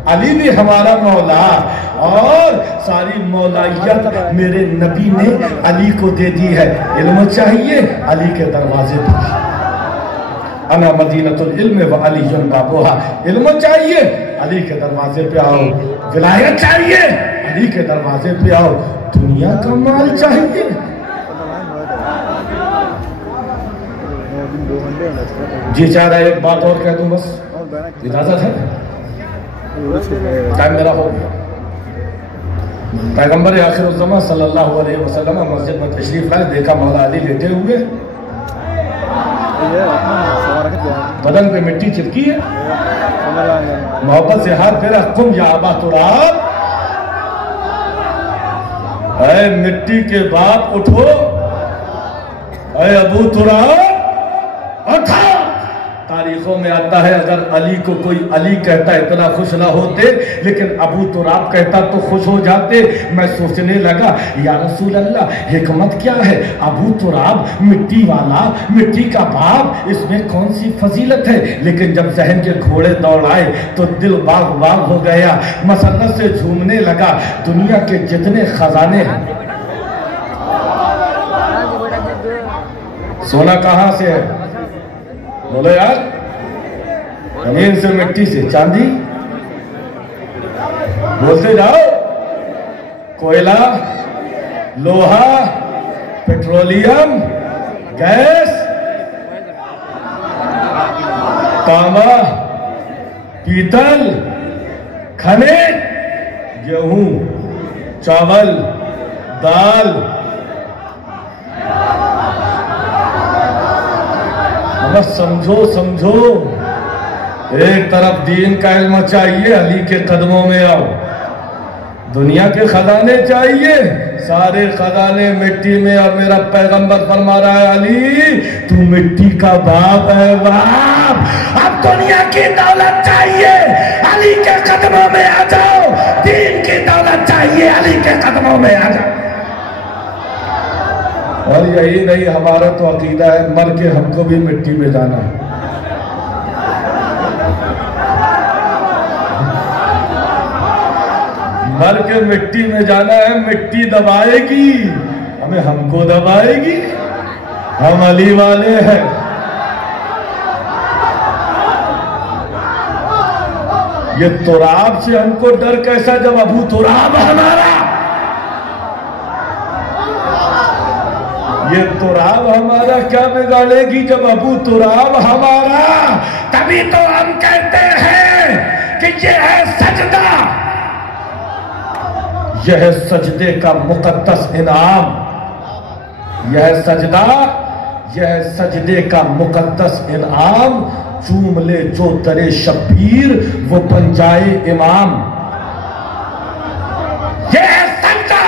अली भी हमारा मौला, और सारी मौलाइयत मेरे नबी ने अली को दे दी है। इल्म चाहिए अली के दरवाजे पर, अना मदीनतुल इल्म व अलीयुन बाबुहा। इल्म चाहिए अली के दरवाजे पे आओ, विलायत चाहिए अली के दरवाजे पे आओ, दुनिया का माल चाहिए। जी चाह रहा है एक बात और कह दूं, बस इजाजत है, टाइम मेरा हो गया। पैगंबर आखिरुज़्ज़मा सल्लल्लाहु अलैहि वसल्लम मस्जिद में तशरीफ लाए, देखा मौला अली लेटे हुए, बदन पे मिट्टी चिपकी है, मोहब्बत से हाथ फेरा, कुम या अबा तुराब, ऐ मिट्टी के बाप उठो, ऐ अबू तुराब उठो। तारीखों में आता है अगर अली को कोई अली कहता इतना खुश ना होते, लेकिन अबू तुराब कहता तो खुश हो जाते। मैं सोचने लगा या रसूल अल्लाह हिकमत क्या है? अबू तुराब मिट्टी वाला, मिट्टी का बाप, इसमें कौन सी फजीलत है? लेकिन जब जहन के घोड़े दौड़ आए तो दिल बाग बाग हो गया, मसरत से झूमने लगा। दुनिया के जितने खजाने हैं, सोना कहां से है? बोलो यार, जमीन से, मिट्टी से, चांदी, बोलते जाओ, कोयला, लोहा, पेट्रोलियम, गैस, तांबा, पीतल, खनिज, गेहूं, चावल, दाल। बस समझो समझो, एक तरफ दीन का इल्म चाहिए, अली के कदमों में आओ। दुनिया के खजाने चाहिए, सारे खजाने मिट्टी में, और मेरा पैगंबर फरमा रहा है अली तू मिट्टी का बाप है, बाप। अब दुनिया की दौलत चाहिए, अली के कदमों में आ जाओ। दीन की दौलत चाहिए, अली के कदमों में आ जाओ। और यही नहीं, हमारा तो अकीदा है मर के हमको भी मिट्टी में जाना है। मर के मिट्टी में जाना है, मिट्टी दबाएगी हमें, हमको दबाएगी, हम अली वाले हैं। ये तुराब से हमको डर कैसा, जब अबू तुराब हमारा, ये तुराब हमारा क्या बिगाड़ेगी जब अबू तुराब हमारा। तभी तो हम कहते हैं कि ये है सजदा, यह सजदे का मुकद्दस इनाम, यह सजदा, यह सजदे का मुकद्दस इनाम। चूम ले जो दरे शब्बीर वो बन जाए इमाम। यह सजदा,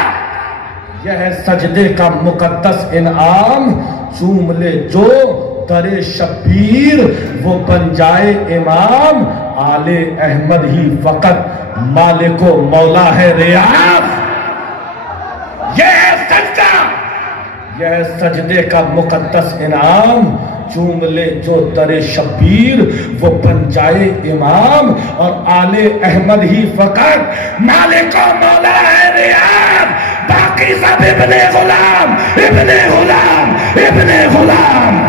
यह सजदे का मुकद्दस इनाम। चूम ले जो दरे शब्बीर वो बन जाए इमाम। आले अहमद ही फकत मालिको मौला है रियाज। यह सजदा, यह सजदे का मुकद्दस इनाम। चूम ले जो दरे शब्बीर वो बन जाए इमाम, और आले अहमद ही फकत मालिक और मौला है रियाद, बाकी सब इब्ने गुलाम इब्ने गुलाम इब्ने गुलाम।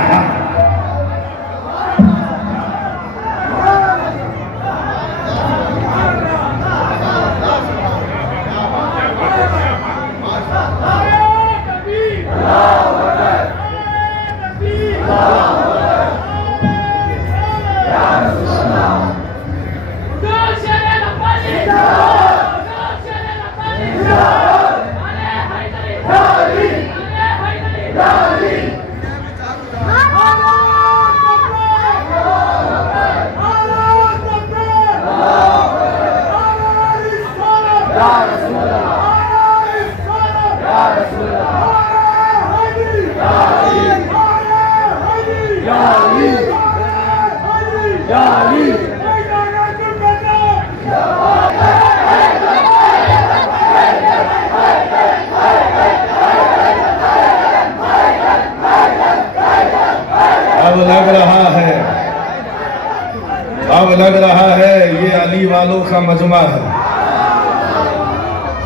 अब लग रहा है ये अली वालों का मजमा है,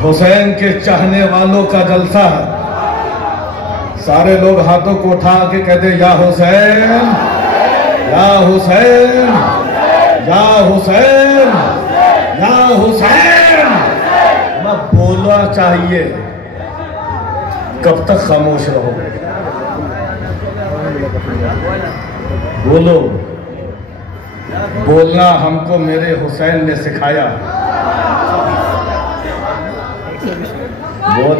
हुसैन के चाहने वालों का जलसा है। सारे लोग हाथों को उठा के कहते या हुसैन या हुसैन या हुसैन या हुसैन। ना बोलना चाहिए, कब तक खामोश रहो? बोलो। बोलना हमको मेरे हुसैन ने सिखाया। बोल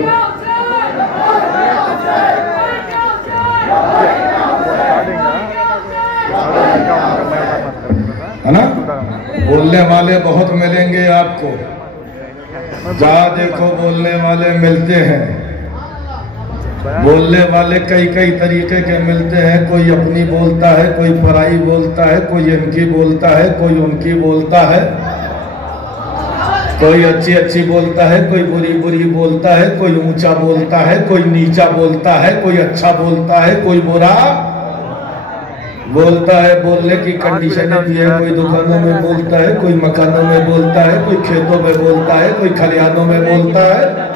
है ना? बोलने वाले बहुत मिलेंगे आपको, जहाँ देखो बोलने वाले मिलते हैं। बोलने वाले कई कई तरीके के मिलते हैं, कोई अपनी बोलता है, कोई पराई बोलता है, कोई इनकी बोलता है, कोई उनकी बोलता है, कोई अच्छी अच्छी बोलता है, कोई बुरी बुरी बोलता है, कोई ऊंचा बोलता है, कोई नीचा बोलता है, कोई अच्छा बोलता है, कोई बुरा बोलता है। बोलने की कंडीशनें भी है, कोई दुकानों में बोलता है, कोई मकानों में बोलता है, कोई खेतों में बोलता है, कोई खलिहानों में बोलता है,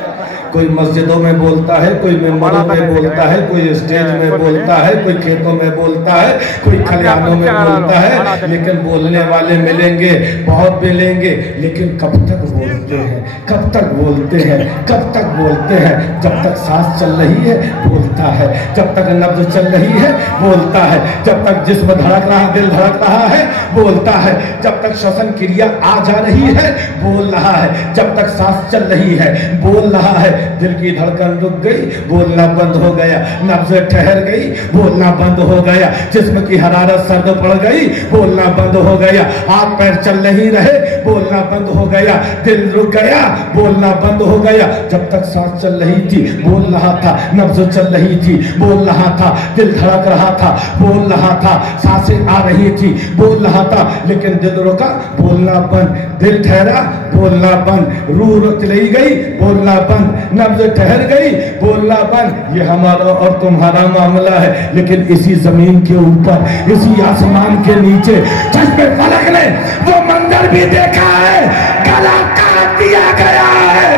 कोई मस्जिदों में बोलता है, कोई मेंबरों में बोलता है, कोई स्टेज में बोलता है, कोई खेतों में बोलता है, कोई खलिहानों में बोलता है। लेकिन बोलने वाले मिलेंगे, बहुत मिलेंगे, लेकिन कब तक बोलते हैं? कब तक बोलते हैं? कब तक बोलते हैं? जब तक सांस चल रही है बोलता है, जब तक नब्ज चल रही है बोलता है, जब तक जिस्म धड़क रहा, दिल धड़क रहा है बोलता है, जब तक श्वसन क्रिया आ जा रही है बोल रहा है, जब तक सांस चल रही है बोल रहा है। दिल की धड़कन रुक गई, बोलना बंद हो गया, नब्ज ठहर गई, बोलना बंद हो गया, जिस्म की हरारत सर्द पड़ गई, बोलना बंद हो गया, हाथ पैर चल नहीं रहे, बोलना बंद हो गया, दिल रुक गया, बोलना बंद हो गया। जब तक सांस चल रही थी बोल रहा था, नब्ज चल रही थी बोल रहा था, दिल धड़क रहा था बोल रहा था, सांसें आ रही थी बोल रहा था, लेकिन दिल रुका, बोलना बंद, दिल ठहरा, बोलना बंद, रूह चली गई, बोलना बंद, नब्ज ठहर गई, बोलना बंद। ये हमारा और तुम्हारा मामला है, लेकिन इसी जमीन के ऊपर, इसी आसमान के नीचे चश्मे फलक ने वो मंजर भी देखा है, गला काट दिया गया है,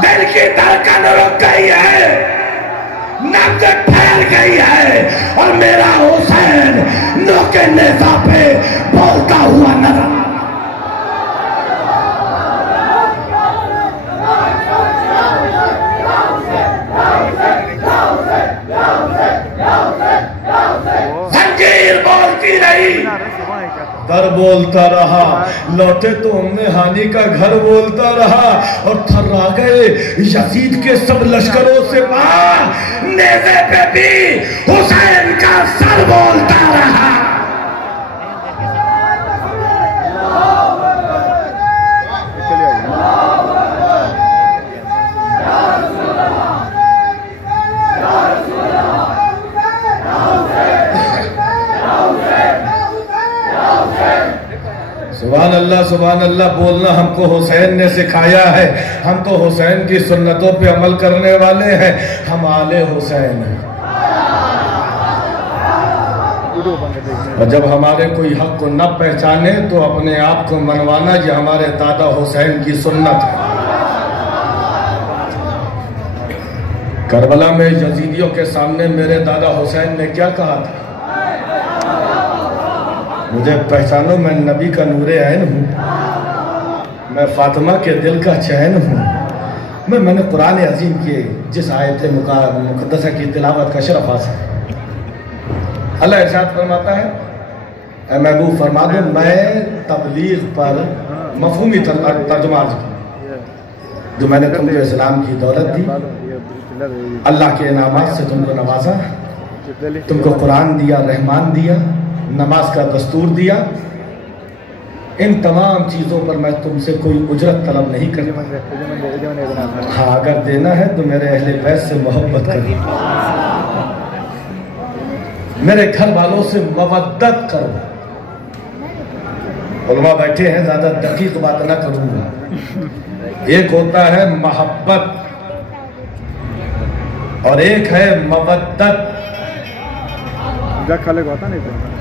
दिल की धड़कन रुक गई है, नब्ज ठहर गई है, और मेरा हुसैन नोके नेज़ा पे बोलता हुआ नजर। दर बोलता रहा, लौटे तो हमने हानि का घर बोलता रहा, और थर्रा गए यजीद के सब लश्करों से बाहर, नेज़े पे भी हुसैन का सर बोलता रहा। सुभान अल्लाह सुभान अल्लाह। बोलना हमको हुसैन ने सिखाया है, हम तो हुसैन की सुन्नतों पे अमल करने वाले हैं, हम आले हुसैन हैं। और जब हमारे कोई हक को न पहचाने तो अपने आप को मनवाना, ये हमारे दादा हुसैन की सुन्नत है। करबला में यजीदियों के सामने मेरे दादा हुसैन ने क्या कहा था? मुझे पहचानो, मैं नबी का नूरे ऐन हूँ, मैं फातिमा के दिल का चैन हूँ। मैंने कुरान अजीम की जिस आयत मुक़द्दसा की तिलावत का शरफ हासिल। अल्लाह इरशाद फरमाता है, ऐ महबूब फरमा दो मैं तबलीग पर मफहूमी तर्जुमा जो मैंने तुमको इस्लाम की दौलत दी, अल्लाह के इनामात से तुमको नवाजा, तुमको कुरान दिया, रहमान दिया, नमाज का दस्तूर दिया। इन तमाम चीज़ों पर मैं तुमसे कोई उजरत तलब नहीं करता। हाँ, अगर देना है तो मेरे अहले बैत से मोहब्बत करो, मेरे घर वालों से मवद्दत करो। उलमा बैठे हैं, ज़्यादा दकीक बात ना करूँगा। एक होता है मोहब्बत और एक है मवद्दत।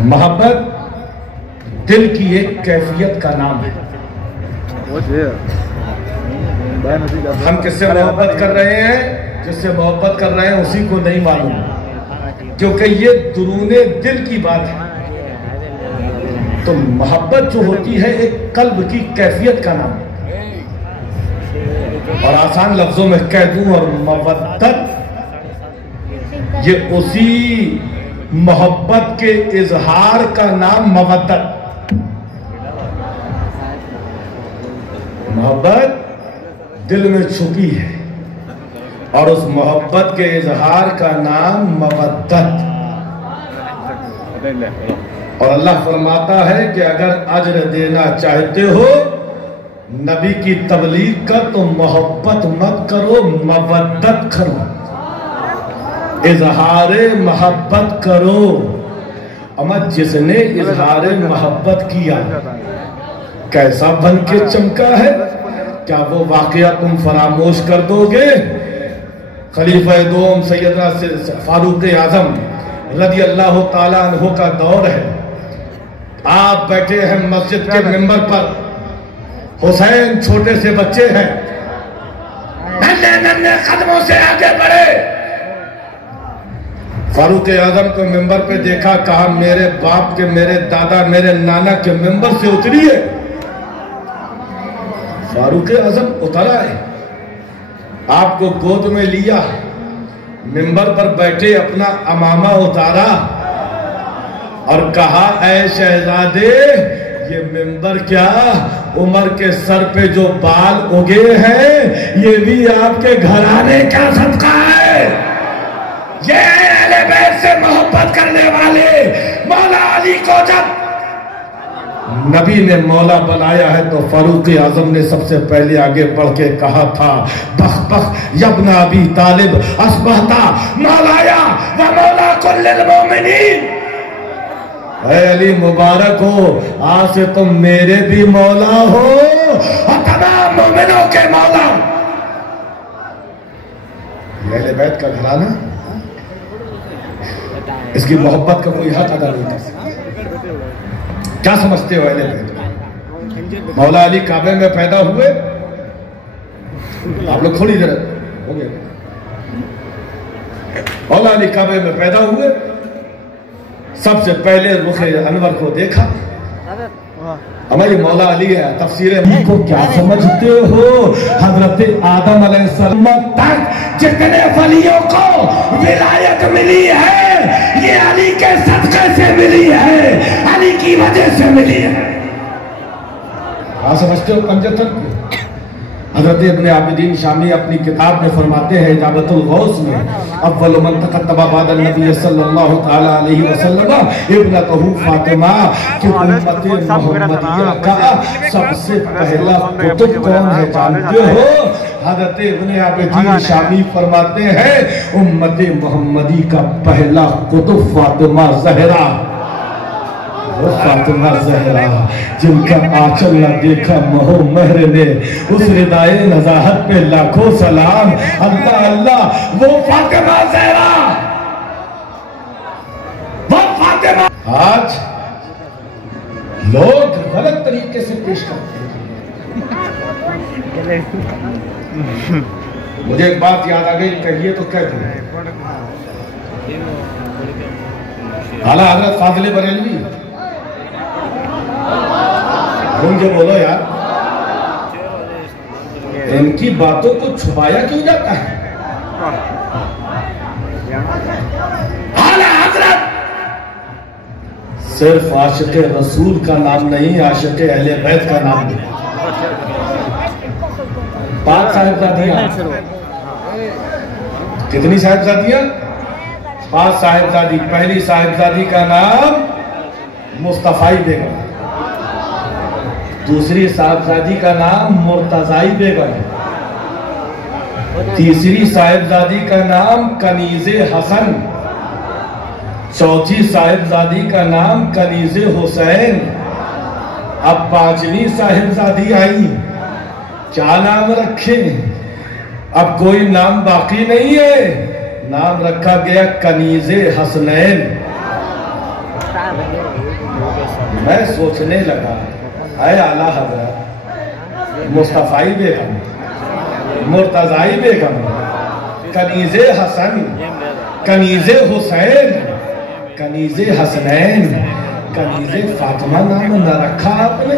मोहब्बत दिल की एक कैफियत का नाम है। हम किससे मोहब्बत कर रहे हैं? जिससे मोहब्बत कर रहे हैं उसी को नहीं मालूम, क्योंकि ये दुरूने दिल की बात है। तो मोहब्बत जो होती है एक कल्ब की कैफियत का नाम है। और आसान लफ्जों में कह दूं, और मवद्दत ये उसी मोहब्बत के इजहार का नाम मवद्दत। मोहब्बत दिल में छुपी है और उस मोहब्बत के इजहार का नाम मवद्दत। और अल्लाह फरमाता है कि अगर अज्र देना चाहते हो नबी की तबलीग का तो मोहब्बत मत करो, मवद्दत करो, इजहारे मोहब्बत करो। अमर जिसने इजहारे मोहब्बत किया कैसा बन के चमका है, क्या वो वाकया तुम फरामोश कर दोगे? खलीफा दोम सैयदना फारूक आजम रज़ी अल्लाह ताला अन्हु का दौर है। आप बैठे हैं मस्जिद के मिंबर पर, हुसैन छोटे से बच्चे हैं, नन्हे नन्हे कदमों से आगे बढ़े। फारूक आजम को मिंबर पे देखा, कहा मेरे बाप के, मेरे दादा, मेरे नाना के मिंबर से उतरिए। फारूक आजम उतरा है, आपको गोद में लिया, मिंबर पर बैठे अपना अमामा उतारा और कहा ऐ शहजादे, ये मिंबर क्या, उमर के सर पे जो बाल उगे हैं ये भी आपके घराने का सदका है। ये अहले बैत से मोहब्बत करने वाले मौला अली को जब नबी ने मौला बनाया है तो फारूक आजम ने सबसे पहले आगे बढ़ के कहा था, बख बख यब्न अबी तालिब अस्बहता मौलाया व मौला कुल्लिल मोमिनीन। ऐ अली मुबारक हो, आज से तुम मेरे भी मौला हो और तमाम मोमिनों के मौला। अहले बैत का घराना, इसकी मोहब्बत का कोई हक अदा नहीं कर सकता। क्या समझते हो अहले बैत? मौला अली काबे में पैदा हुए, आप लोग थोड़ी देर हो गए, मौला अली काबे में पैदा हुए, सबसे पहले रुख अनवर को देखा। हमारी मौला अली है, तफसीर को क्या समझते हो? हजरत आदम अलैहिस्सलाम तक जितने वलियों को विलायत मिली है ये अली के सदक़े से मिली है, अली की वजह से मिली है। क्या समझते हो पंजतन? हज़रत इब्ने आबिदीन शामी अपनी किताब में फरमाते हैं इजाबतुल गौस में, अव्वल मन तक़द्दम बाद नबी सल्लल्लाहु तआला अलैहि वसल्लम इब्नतहु फातिमा कि उम्मत मुहम्मदिया का सबसे पहला कुतुब कौन है जानते हो? हज़रत इब्ने आबिदीन शामी फरमाते हैं उम्मत मुहम्मदी का पहला कुतुब फातिमा ज़हरा। फातिमा ज़हरा जिनका आंचल न देखा महो महर ने, उस रिदाए नज़ाहत पे लाखों सलाम। अल्लाह अल्लाह, वो फातिमा ज़हरा, वो फातिमा फातिमा। आज लोग गलत तरीके से पेश करते हैं। मुझे एक बात याद आ गई, कहिए तो कह दूं। आला हजरत फाजिल बरेलवी, मुझे बोलो यार, इनकी बातों को छुपाया क्यों जाता है? आला हजरत सिर्फ आशिक रसूल का नाम नहीं, आशिक अहले बैत का नाम भी। 5 साहिबजादियां, कितनी साहिबजादियां? 5 साहिबजादी। पहली साहिबजादी का नाम मुस्तफाई बेगम, दूसरी साहिबजादी का नाम मुर्तजाई बेगम, तीसरी साहिबजादी का नाम कनीजे हसन, चौथी साहिबजादी का नाम कनीजे हुसैन। अब 5वीं साहिबजादी आई, क्या नाम रखे? अब कोई नाम बाकी नहीं है, नाम रखा गया कनीजे हसनैन। मैं सोचने लगा, ऐ आला हज़रत, मुस्तफाई बेगम, मुर्तजाई बेगम, कनीजे हसन, कनीजे हुसैन, कनीजे हसनैन, कनीजे फातिमा नाम न रखा आपने?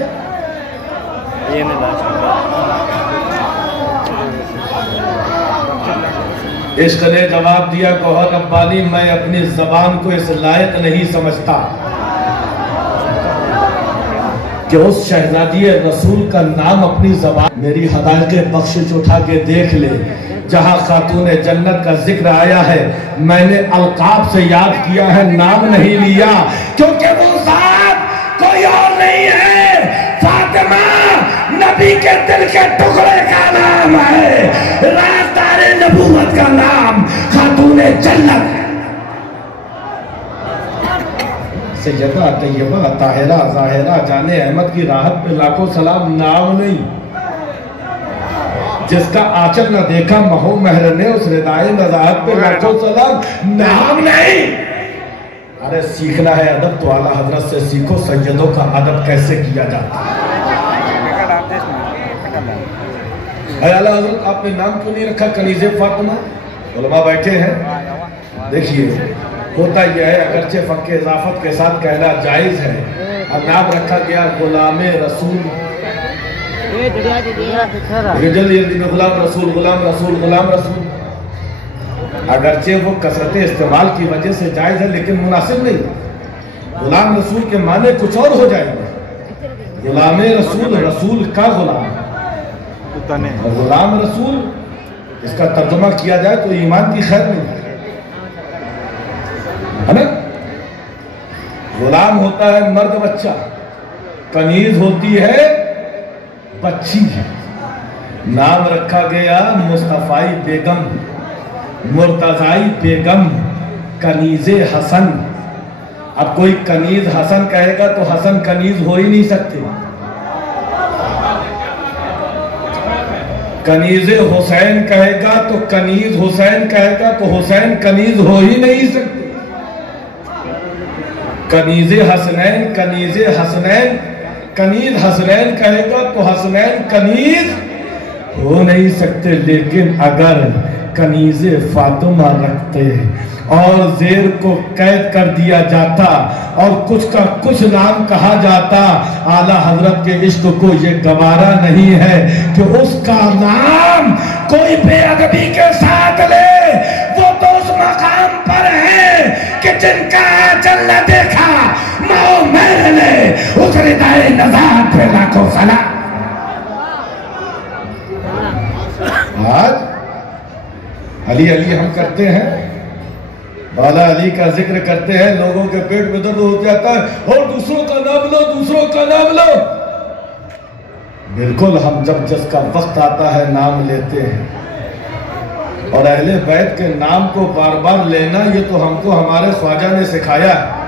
इश्क ने जवाब दिया, गौहर रब्बानी, मैं अपनी जबान को इस लायक नहीं समझता कि उस शहजादी रसूल का नाम अपनी जबान। मेरी हदायत बख्शिश उठा के देख ले, जहां खातून जन्नत का जिक्र आया है, मैंने अलकाब से याद किया है, नाम नहीं लिया, क्योंकि वो साथ कोई और नहीं है, फातिमा नबी के दिल के टुकड़े का नाम है, राज़दारे नबूवत का नाम खातून जन्नत है। सैयदा तैयबा ताहिरा ज़ाहिरा जाने अहमद की राहत पे लाखों सलाम, नाम नहीं। जिसका आंचल न देखा महो महर ने, उस रिदाए नज़ाहत पे लाखों सलाम, नाम नहीं। अरे सीखना है अदब तो आला हजरत से सीखो, सैयदों का अदब कैसे किया जाता है। आला हजरत आपने नाम क्यों नहीं रखा कनीज़े फातिमा? उलमा बैठे हैं, देखिए होता यह है, अगरचे फक्के इजाफत के साथ कहना जायज है, अब नाम रखा गया गुलामे रसूल, गुलाम रसूल, गुलाम रसूल, गुलाम रसूल। अगरचे वो कसरत इस्तेमाल की वजह से जायज है, लेकिन मुनासिब नहीं। गुलाम रसूल के माने कुछ और हो जाएंगे। गुलामे रसूल, रसूल का गुलाम, और गुलाम रसूल इसका तर्जुमा किया जाए तो ईमान की खैर नहीं है ना। गुलाम होता है मर्द बच्चा, कनीज होती है बच्ची। नाम रखा गया मुस्तफाई बेगम, मुर्तजाई बेगम, कनीजे हसन। अब कोई कनीज हसन कहेगा तो हसन कनीज हो ही नहीं सकते, कनीजे हुसैन कहेगा तो कनीज हुसैन कहेगा तो हुसैन कनीज हो ही नहीं सकते। कनीजे हसनैन, कनीजे हसनैन, कनीज हसनैन कहेगा तो हसनैन कनीज हो नहीं सकते। लेकिन अगर कनीजे फातिमा रखते और जेर को कैद कर दिया जाता और कुछ का कुछ नाम कहा जाता, आला हजरत के इश्क को ये गवारा नहीं है कि उसका नाम कोई बेअदबी के साथ ले। वो तो उस मकाम पर है कि जिनका आंचल न देखा माओ मैंने, उस रिदाए नज़ात पे लाखों सलाम। आज अली अली हम करते हैं, बाला अली का जिक्र करते हैं, लोगों के पेट में दर्द हो जाता है और दूसरों का नाम लो, दूसरों का नाम लो। बिल्कुल, हम जब जिसका वक्त आता है नाम लेते हैं। और अहले बैत के नाम को बार बार लेना, ये तो हमको हमारे ख्वाजा ने सिखाया है।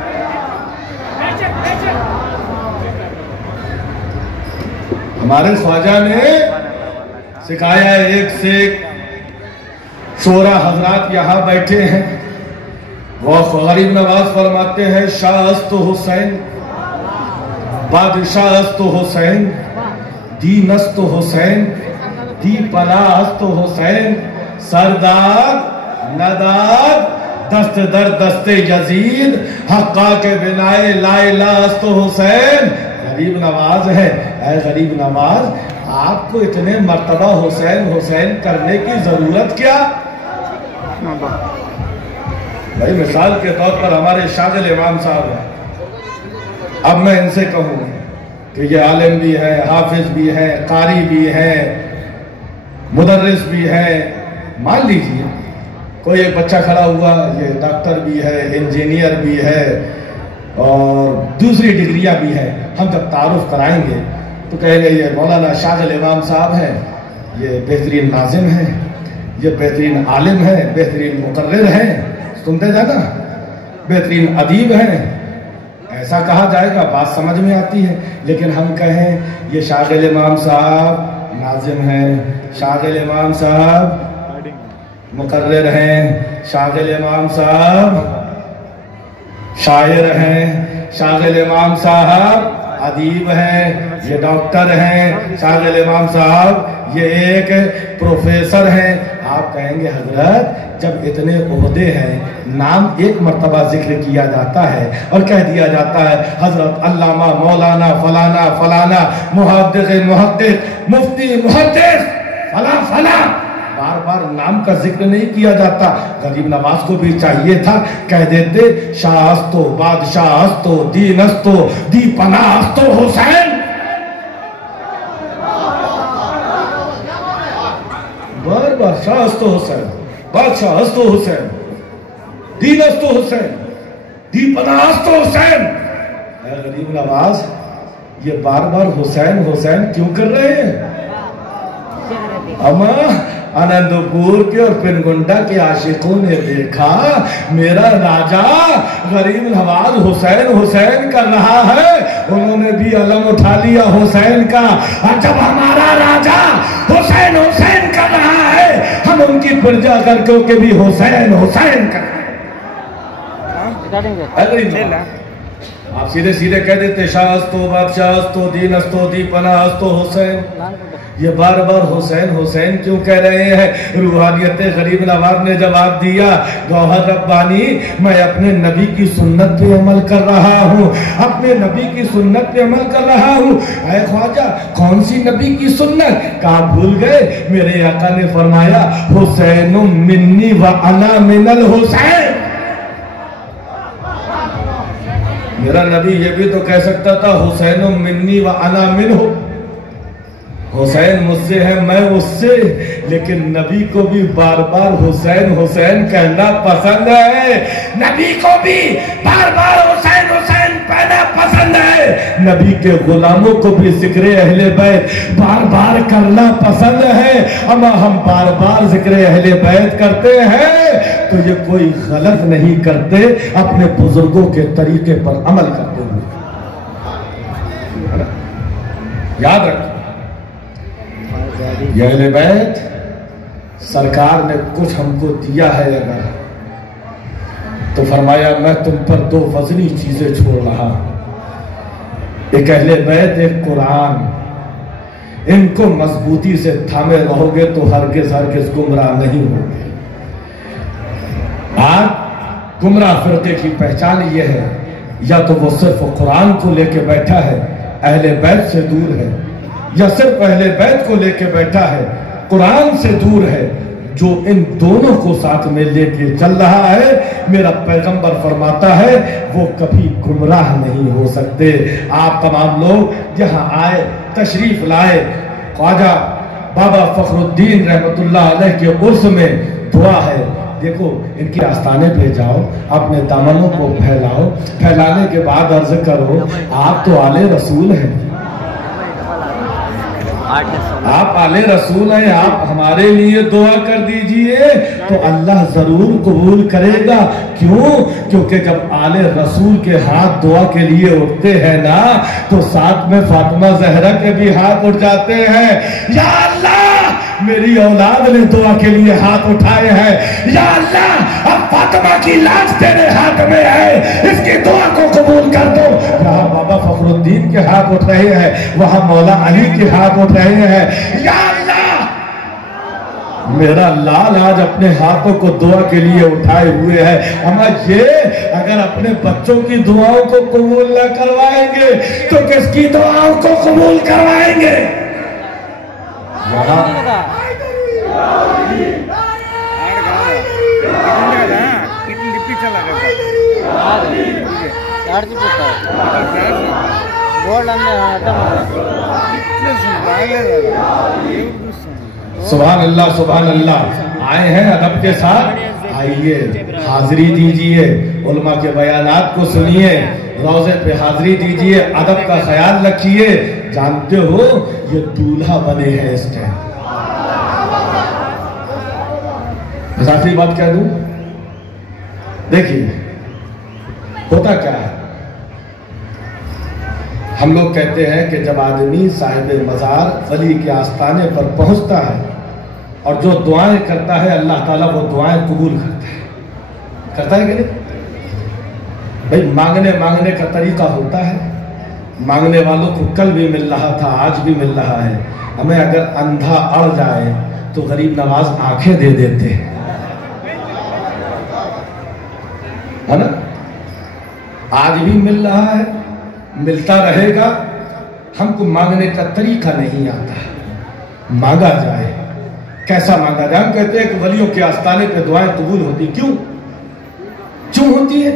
हमारे ख्वाजा ने सिखाया है। एक से एक 16 हजरात यहाँ बैठे हैं, वो गरीब नवाज फरमाते हैं, शाहस्त हुसैन, बादशाहस्त हुसैन, दीनस्त हुसैन, दी पनाहस्त हुसैन, सरदार नदाद दस्त दर दस्ते यजीद, हक्का के बिनाए लाइलास्त हुसैन। गरीब नवाज है। ऐ गरीब नवाज, आपको इतने मर्तबा हुसैन हुसैन करने की जरूरत क्या? भाई मिसाल के तौर पर हमारे शागिल इमाम साहब हैं। अब मैं इनसे कहूँ कि ये आलिम भी है, हाफिज भी है, कारी भी है, मुदर्रिस भी है। मान लीजिए कोई एक बच्चा खड़ा हुआ, ये डॉक्टर भी है, इंजीनियर भी है और दूसरी डिग्रियां भी है। हम जब तारुफ कराएंगे तो कहेंगे ये मौलाना शागिल इमाम साहब हैं, ये बेहतरीन नाजिम हैं, ये बेहतरीन आलिम है, बेहतरीन मुकर्रिर हैं, सुनते जाना, बेहतरीन अदीब हैं। ऐसा कहा जाएगा, बात समझ में आती है। लेकिन हम कहें ये शागिल इमाम साहब नाजिम हैं, शागिल इमाम साहब मुकर्रिर हैं, शागिल इमाम साहब शायर हैं, शागिल इमाम साहब अदीब हैं, ये डॉक्टर हैं, शागिल इमाम साहब ये एक प्रोफेसर हैं। आप कहेंगे हजरत, जब इतने ओहदे हैं, नाम एक मर्तबा जिक्र किया जाता है और कह दिया जाता है हजरत अल्लामा मौलाना फलाना फलाना मुहद्दिस मुहद्दिस मुफ्ती मुहद्दिस फला फला, बार बार नाम का जिक्र नहीं किया जाता। गरीब नवाज को भी चाहिए था कह देते शाहस्तो बादशाहस्तो दीनस्तो दी पनाहस्तो हुसैन। बार बार शाहस्तो हुसैन, बादशाहस्तो हुसैन, दीनस्तो हुसैन, दी पनाहस्तो हुसैन। गरीब नवाज ये बार बार हुसैन हुसैन क्यों कर रहे हैं? अमा आनंदपुर के और पिनगुंडा के आशिकों ने देखा मेरा राजा गरीब नवाज हुसैन हुसैन कर रहा है, उन्होंने भी अलम उठा लिया हुसैन का। और जब हमारा राजा हुसैन हुसैन कर रहा है, हम उनकी प्रजा करके भी हुसैन हुसैन कर। आप सीधे सीधे कह देते शाहस्तो बादशाहस्तो दीनस्तो दी पनाहस्तो हुसैन। ये बार बार हुसैन हुसैन क्यों कह रहे हैं? रूहानियत गरीब नवाज ने जवाब दिया, गौहर रब्बानी, मैं अपने नबी की सुन्नत पे अमल कर रहा हूँ, अपने नबी की सुन्नत पे अमल कर रहा हूँ। ऐ ख्वाजा, कौन सी नबी की सुन्नत? कहा भूल गए? मेरे आका ने फरमाया हुसैन मिन्नी व अना मिनल हुसैन। मेरा नबी ये भी तो कह सकता था हुसैन मिन्नी व अना मिनहु, हुसैन मुझसे है मैं उससे। लेकिन नबी को भी बार बार हुसैन हुसैन कहना पसंद है, नबी को भी बार बार हुसैन हुसैन कहना पसंद है, नबी के गुलामों को भी जिक्र अहले बैत बार बार करना पसंद है। अमा हम बार बार जिक्र अहले बैत करते हैं तो ये कोई गलत नहीं करते, अपने बुजुर्गों के तरीके पर अमल करते हुए। याद रखो, ये अहले बैत सरकार ने कुछ हमको दिया है अगर, तो फरमाया मैं तुम पर दो वजनी चीजें छोड़ रहा, एक अहले बैत एक कुरान। इनको मजबूती से थामे रहोगे तो हरगिज हरगिज गुमराह नहीं होगे। आज गुमराह फिरके की पहचान ये है, या तो वो सिर्फ कुरान को लेके बैठा है, अहले बैत से दूर है, या सिर्फ अहले बैत को लेके बैठा है, कुरान से दूर है। जो इन दोनों को साथ में लेके चल रहा है, मेरा पैगंबर फरमाता है वो कभी गुमराह नहीं हो सकते। आप तमाम लोग यहाँ आए, तशरीफ लाए, ख्वाजा बाबा फखरुद्दीन रहमतुल्लाह अलैह के उर्स में दुआ है। देखो इनकी आस्थाने पे जाओ, अपने दामनों को फैलाओ, फैलाने के बाद अर्ज करो आप तो आले रसूल हैं, आप आले रसूल हैं, आप हमारे लिए दुआ कर दीजिए तो अल्लाह जरूर कबूल करेगा। क्यों? क्योंकि जब आले रसूल के हाथ दुआ के लिए उठते हैं ना, तो साथ में फातिमा जहरा के भी हाथ उठ जाते हैं। या अल्लाह मेरी औलाद ने दुआ के लिए हाथ उठाए हैं। या अल्लाह अब फातिमा की लाश तेरे हाथ में है, इसकी दुआ को कबूल कर दो। जहां बाबा फखरुद्दीन के हाथ उठ रहे हैं वहां मौला अली के हाथ उठ रहे हैं। या अल्लाह मेरा लाल आज अपने हाथों को दुआ के लिए उठाए हुए है। हम ये अगर अपने बच्चों की दुआओं को कबूल न करवाएंगे तो किसकी दुआओं को कबूल करवाएंगे? सुभान अल्लाह सुभान अल्लाह। आए हैं अदब के साथ, आइए हाजिरी दीजिए, उलमा के बयानात को सुनिए, रोजे पे हाजिरी दीजिए, अदब का ख्याल रखिए। जानते हो ये दूल्हा बने हैं इस टाइम। आखिरी बात कह दूं, देखिए होता क्या है, हम लोग कहते हैं कि जब आदमी साहिब मज़ार वली के आस्थाने पर पहुंचता है और जो दुआएं करता है अल्लाह ताला वो दुआएं कबूल करता है कि नहीं भाई? मांगने का तरीका होता है। मांगने वालों को कल भी मिल रहा था, आज भी मिल रहा है। हमें अगर अंधा अड़ जाए तो गरीब नवाज आंखें दे देते हैं, है ना? आज भी मिल रहा है, मिलता रहेगा। हमको मांगने का तरीका नहीं आता, मांगा जाए। कैसा मांगा जाए? हम कहते हैं कि वलियों के आस्थाने पे दुआएं कबूल होती। क्यों होती है?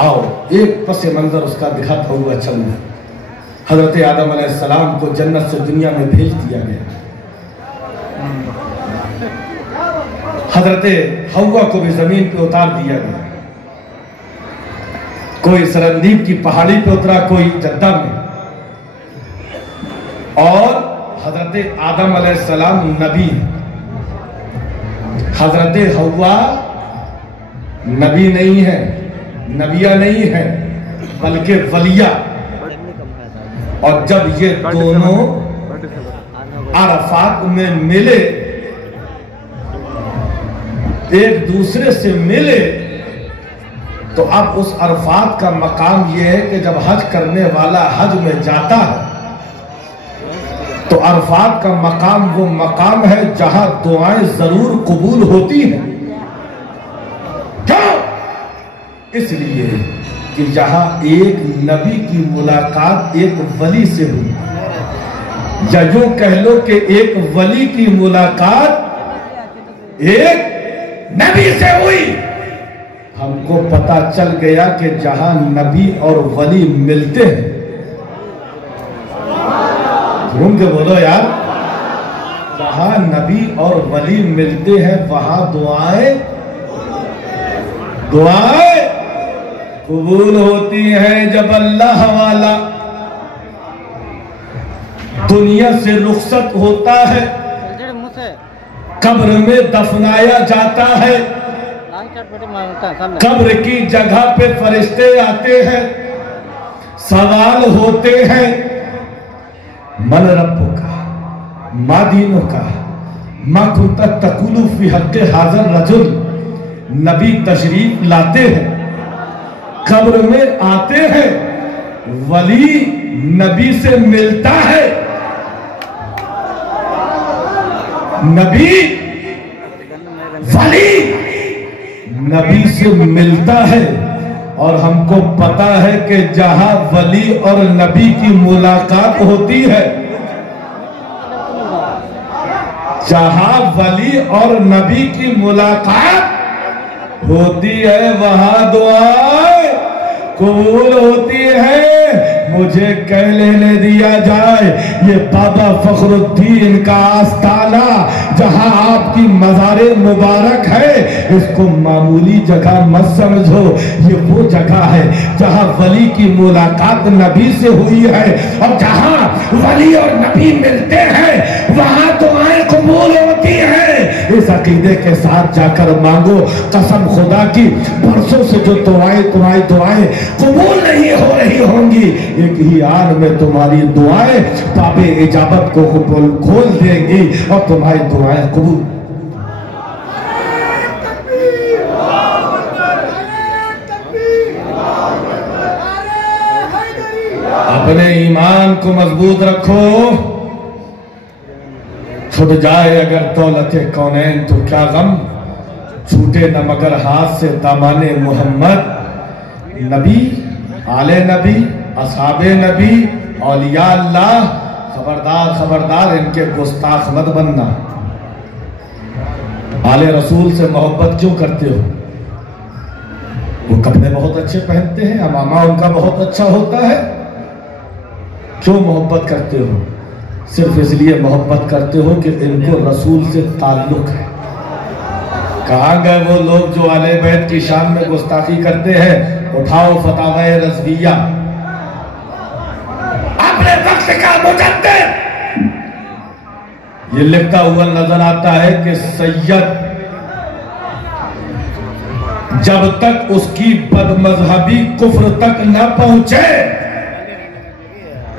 आओ एक पसे मंजर उसका दिखाता हुआ चलूं। हजरत आदम अलैहिस्सलाम को जन्नत से दुनिया में भेज दिया गया, हजरत हव्वा को भी जमीन पे उतार दिया गया। कोई सरंदीप की पहाड़ी पे उतरा, कोई जद्दा में। और हजरत आदम अलैहिस्सलाम नबी, हजरत हव्वा नबी नहीं है, नबिया नहीं है, बल्कि वलिया। और जब ये दोनों अरफात में मिले, एक दूसरे से मिले, तो अब उस अरफात का मकाम यह है कि जब हज करने वाला हज में जाता है तो अरफात का मकाम वो मकाम है जहां दुआएं जरूर कबूल होती हैं। क्यों? इसलिए कि जहां एक नबी की मुलाकात एक वली से हुई, या यूं कह लो कि एक वली की मुलाकात एक नबी से हुई। हमको पता चल गया कि जहां नबी और वली मिलते हैं, घूम के बोलो यार, जहां नबी और वली मिलते हैं वहां दुआएं कबूल होती हैं। जब अल्लाह वाला दुनिया से रुखसत होता है, कब्र में दफनाया जाता है, कब्र की जगह पे फरिश्ते आते हैं, सवाल होते हैं, मन रब्बो का, मा दीनो का, मा कुंता तकुलु फी हक़्क़े हाज़िर रजुल। नबी तशरीफ लाते हैं, कब्र में आते हैं, वली नबी से मिलता है, नबी वली नबी से मिलता है। और हमको पता है कि जहां वली और नबी की मुलाकात होती है, जहां वली और नबी की मुलाकात होती है वहां दुआएं कबूल होती है। मुझे कह लेने दिया जाए, ये बाबा फखरुद्दीन का आस्थाना जहां आपकी मज़ारे मुबारक है, इसको मामूली जगह मत समझो। ये वो जगह है जहां वली की मुलाकात नबी से हुई है, और जहां वली और नबी मिलते हैं वहां दुआएं कबूल होती है। इस अकीदे के साथ जाकर मांगो, कसम खुदा की बरसों से जो दुआएं कबूल नहीं हो रही होंगी, एक ही आन में तुम्हारी दुआएं बाबे इजाबत को खोल देंगी और तुम्हारी दुआएं कबूल। अपने ईमान को मजबूत रखो। छुट जाए अगर दौलते कौनैन तो क्या गम, छूटे न मगर हाथ से दामाने मोहम्मद। नबी, आले नबी, असहाबे नबी, औलिया अल्लाह, खबरदार खबरदार इनके गुस्ताख मत बनना। आले रसूल से मोहब्बत क्यों करते हो? वो कपड़े बहुत अच्छे पहनते हैं, अमामा उनका बहुत अच्छा होता है, क्यों मोहब्बत करते हो? सिर्फ इसलिए मोहब्बत करते हो कि इनको रसूल से ताल्लुक है। कहाँ गए वो लोग जो आले बैत की शान में गुस्ताखी करते हैं? उठाओ फतावा रज़विया। अपने वक्त का मुजद्दिद ये लिखता हुआ नजर आता है कि सैयद जब तक उसकी बदमजहबी कुफ्र तक न पहुंचे,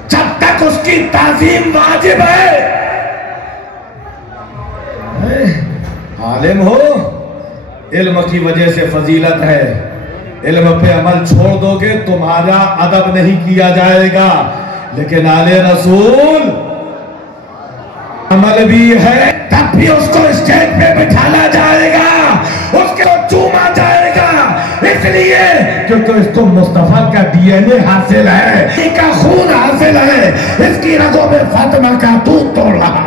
जब तक उसकी ताजीम वाजिब है। आलिम हो, इल्म की वजह से फजीलत है। इल्म पे अमल छोड़ दोगे तुम्हारा अदब नहीं किया जाएगा। लेकिन आले रसूल अमल भी है, तब भी उसको स्टेज पे बिठाना जाएगा, उसको चूमा जाएगा, इसलिए क्योंकि इसको मुस्तफा का डीएनए हासिल है, इसका खून हासिल है, इसकी रगों में फातिमा का दूध तोड़ रहा।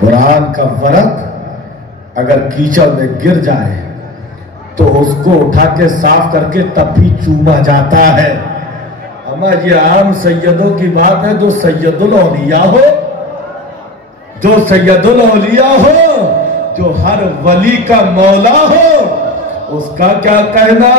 कुरान का वरक अगर कीचड़ में गिर जाए तो उसको उठा के साफ करके तब भी चूमा जाता है। अम्मा ये आम सैयदों की बात है। जो सैयदुल औलिया हो, जो सैयदुल औलिया हो, जो हर वली का मौला हो, उसका क्या कहना?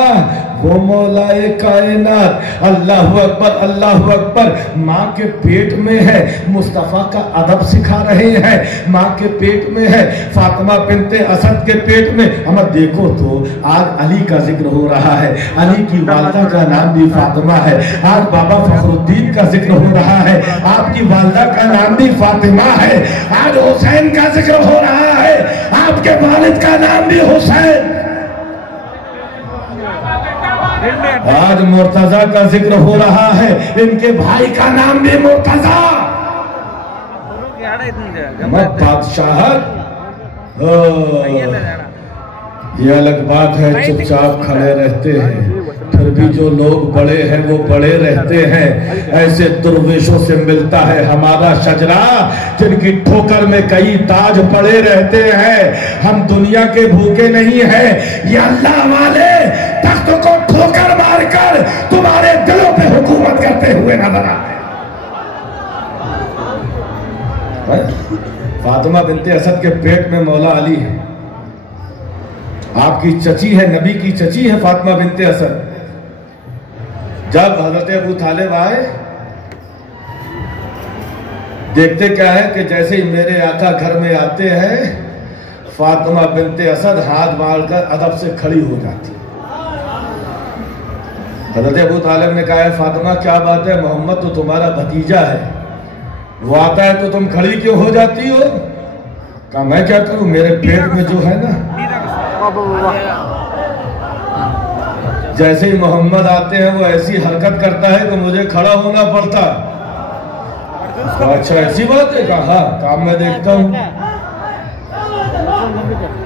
वो मौलाए कायनात। अल्लाहु अकबर, अल्लाहु अकबर। माँ के पेट में है, मुस्तफा का अदब सिखा रहे हैं। माँ के पेट में है, फातिमा बिन्ते असद के पेट में। हम देखो तो आज अली का जिक्र हो रहा है, अली की वालिदा का नाम भी फातिमा है। आज बाबा फखरुद्दीन का जिक्र हो रहा है, आपकी वालिदा का नाम भी फातिमा है। आज हुसैन का जिक्र हो रहा है, आपके वालिद का नाम भी हुसैन। आज मुर्तजा का जिक्र हो रहा है, इनके भाई का नाम भी मुर्तजा। बादशाहत ये अलग बात है, चुपचाप खड़े रहते हैं, फिर भी जो लोग बड़े हैं वो बड़े रहते हैं। ऐसे दुर्वेशों से मिलता है हमारा शजरा, जिनकी ठोकर में कई ताज पड़े रहते हैं। हम दुनिया के भूखे नहीं हैं, ये अल्लाह वाले तख्त को ठोकर मारकर तुम्हारे दिलों पे हुकूमत करते हुए नजर आते हैं। फातिमा बिन्ते असद के पेट में मौला अली है, आपकी चची है, नबी की चची है फातिमा बिन्ते असद। जब हजरत अबू तालिब आए, देखते क्या है कि जैसे ही मेरे आका घर में आते हैं, फातिमा बिन्ते असद हाथ मारकर अदब से खड़ी हो जाती। हजरत अबू तालिब ने कहा है, फातिमा क्या बात है, मोहम्मद तो तुम्हारा भतीजा है, वो आता है तो तुम खड़ी क्यों हो जाती हो? कहा मैं क्या करूं, मेरे पेट में जो है ना। जैसे ही मोहम्मद आते हैं वो ऐसी हरकत करता है तो मुझे खड़ा होना पड़ता। अच्छा ऐसी बात है? कहा काम मैं देखता हूँ।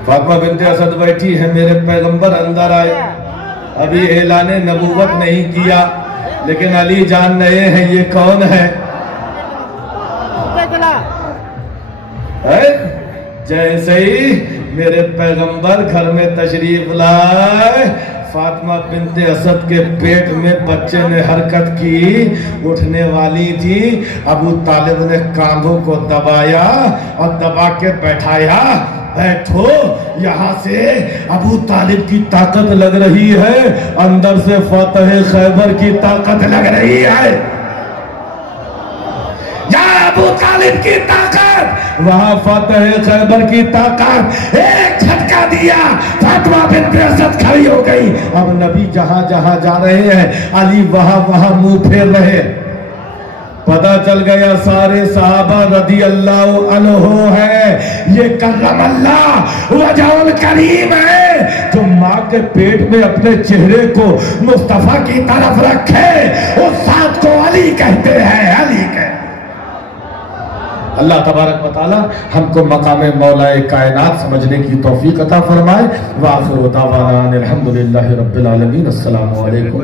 फातिमा बिन्ते असद बैठी है, मेरे पैगंबर अंदर आए, अभी ऐलाने नबूवत नहीं किया, लेकिन अली जान रहे हैं ये कौन है। जैसे ही मेरे पैगंबर घर में तशरीफ लाए, फातिमा बिन्ते असद के पेट में बच्चे ने हरकत की, उठने वाली थी। अबू तालिब ने कांधों को दबाया और दबा के बैठाया, बैठो। यहाँ से अबू तालिब की ताकत लग रही है, अंदर से फतेह खैबर की ताकत लग रही है। यहाँ अबू तालिब की ताकत, वहां फतेह खैबर की ताकत। एक झटका दिया, फातिमा बिन्त असद खड़ी हो गई। अब नबी जहां जहां जा रहे हैं अली वहां वहां मुंह फेर रहे। पता चल गया सारे सहाबा रदी अल्लाह अन्हो है, ये करमल्लाह वजहुल करीम है जो माँ के पेट में अपने चेहरे को मुस्तफा की तरफ रखे, उस साथ को अली कहते हैं, अली कहते। अल्लाह तबारक व तआला हमको मकाम मौलाए कायनात समझने की तौफीक अता फरमाए। व आखिरु दावाना अल्हम्दुलिल्लाहि रब्बिल आलमीन। अस्सलामु अलैकुम।